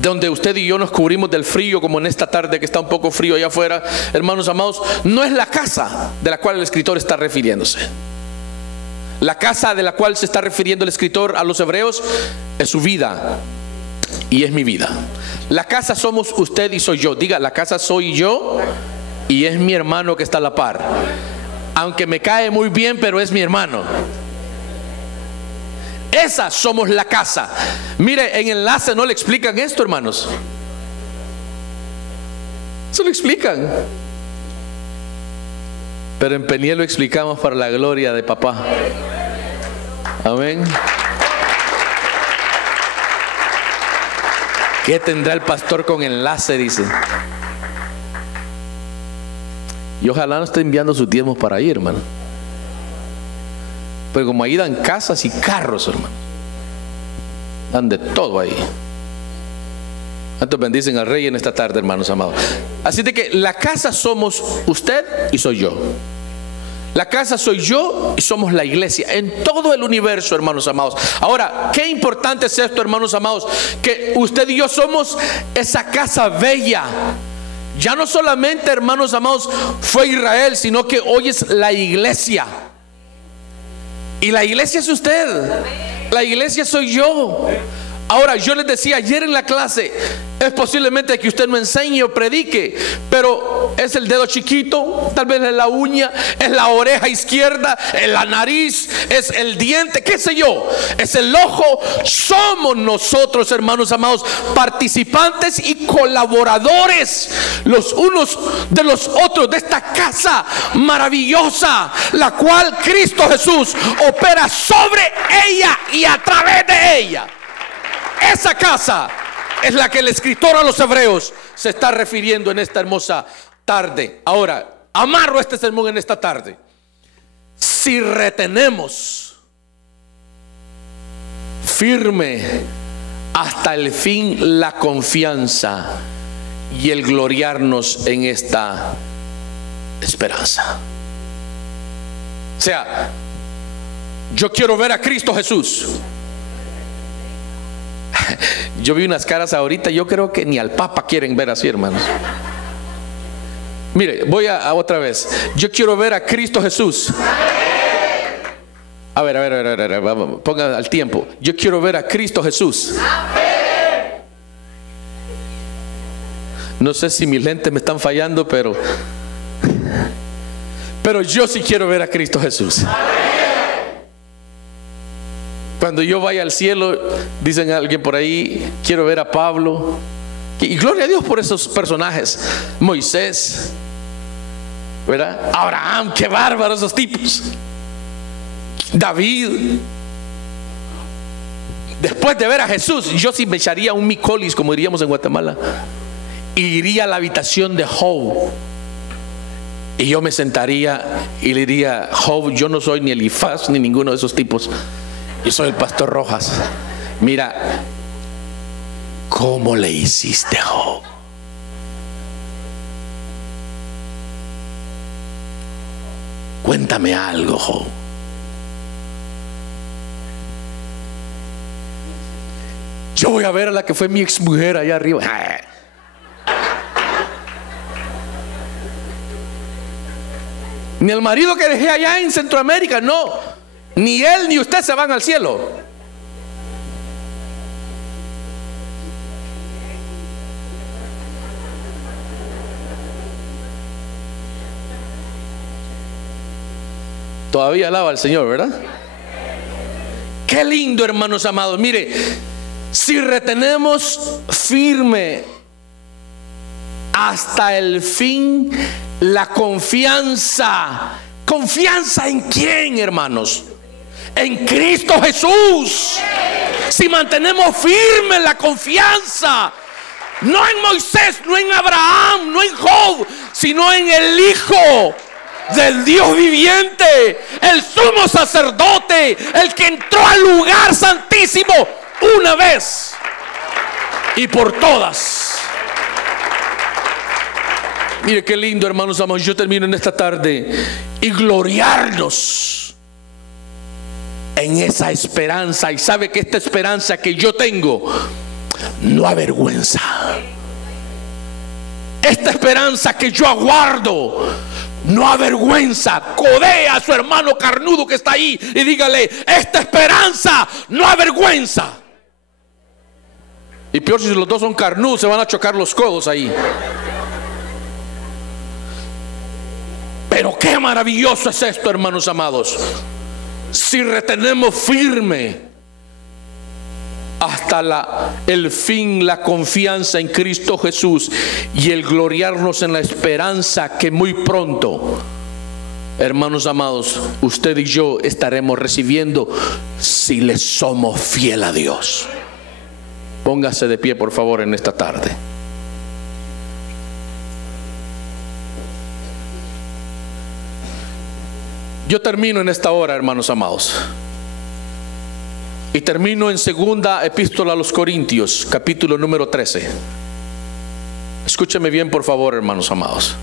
donde usted y yo nos cubrimos del frío, como en esta tarde que está un poco frío allá afuera, hermanos amados, no es la casa de la cual el escritor está refiriéndose. La casa de la cual se está refiriendo el escritor a los hebreos es su vida y es mi vida. La casa somos usted y soy yo. Diga, la casa soy yo y es mi hermano que está a la par. Aunque me cae muy bien, pero es mi hermano. Esa somos la casa. Mire, en Enlace no le explican esto, hermanos. Se lo explican. Pero en Peniel lo explicamos para la gloria de papá. Amén. ¿Qué tendrá el pastor con Enlace? Dice. Y ojalá no esté enviando sus diezmos para ahí, hermano. Pero como ahí dan casas y carros, hermano. Dan de todo ahí. ¿Cuántos bendicen al Rey en esta tarde, hermanos amados? Así de que la casa somos usted y soy yo. La casa soy yo y somos la iglesia en todo el universo, hermanos amados. Ahora, qué importante es esto, hermanos amados, que usted y yo somos esa casa bella. Ya no solamente, hermanos amados, fue Israel, sino que hoy es la iglesia. Y la iglesia es usted. La iglesia soy yo. Ahora, yo les decía ayer en la clase, es posiblemente que usted no enseñe o predique, pero es el dedo chiquito, tal vez es la uña, es la oreja izquierda, es la nariz, es el diente, qué sé yo, es el ojo. Somos nosotros, hermanos amados, participantes y colaboradores los unos de los otros de esta casa maravillosa, la cual Cristo Jesús opera sobre ella y a través de ella. Esa casa es la que el escritor a los hebreos se está refiriendo en esta hermosa tarde. Ahora, amarro este sermón en esta tarde. Si retenemos firme hasta el fin la confianza y el gloriarnos en esta esperanza. O sea, yo quiero ver a Cristo Jesús. Yo vi unas caras ahorita, yo creo que ni al Papa quieren ver así, hermanos. Mire, voy a otra vez. Yo quiero ver a Cristo Jesús. A ver, vamos, ponga al tiempo. Yo quiero ver a Cristo Jesús. No sé si mis lentes me están fallando, pero yo sí quiero ver a Cristo Jesús. Cuando yo vaya al cielo, dicen alguien por ahí, quiero ver a Pablo. Y gloria a Dios por esos personajes. Moisés, ¿verdad? Abraham, qué bárbaros esos tipos. David, después de ver a Jesús, yo sí me echaría un micolis, como diríamos en Guatemala, y iría a la habitación de Job. Y yo me sentaría y le diría: Job, yo no soy ni Elifaz ni ninguno de esos tipos. Yo soy el pastor Rojas. Mira, ¿cómo le hiciste, Job? Cuéntame algo, Job. Yo voy a ver a la que fue mi exmujer allá arriba. Ni el marido que dejé allá en Centroamérica, no. Ni él ni usted se van al cielo. Todavía alaba al Señor, ¿verdad? Qué lindo, hermanos amados. Mire, si retenemos firme hasta el fin la confianza. ¿Confianza en quién, hermanos? En Cristo Jesús. Si mantenemos firme la confianza, no en Moisés, no en Abraham, no en Job, sino en el Hijo del Dios viviente, el sumo sacerdote, el que entró al lugar santísimo una vez y por todas. Mire qué lindo, hermanos amados. Yo termino en esta tarde y gloriarnos en esa esperanza. Y sabe que esta esperanza que yo tengo no avergüenza. Esta esperanza que yo aguardo no avergüenza. Codea a su hermano carnudo que está ahí y dígale: esta esperanza no avergüenza. Y peor si los dos son carnudos, se van a chocar los codos ahí. Pero qué maravilloso es esto, hermanos amados. Si retenemos firme hasta el fin la confianza en Cristo Jesús y el gloriarnos en la esperanza que muy pronto, hermanos amados, usted y yo estaremos recibiendo si le somos fiel a Dios. Póngase de pie, por favor, en esta tarde. Yo termino en esta hora, hermanos amados, y termino en segunda epístola a los Corintios, capítulo número 13. Escúcheme bien, por favor, hermanos amados.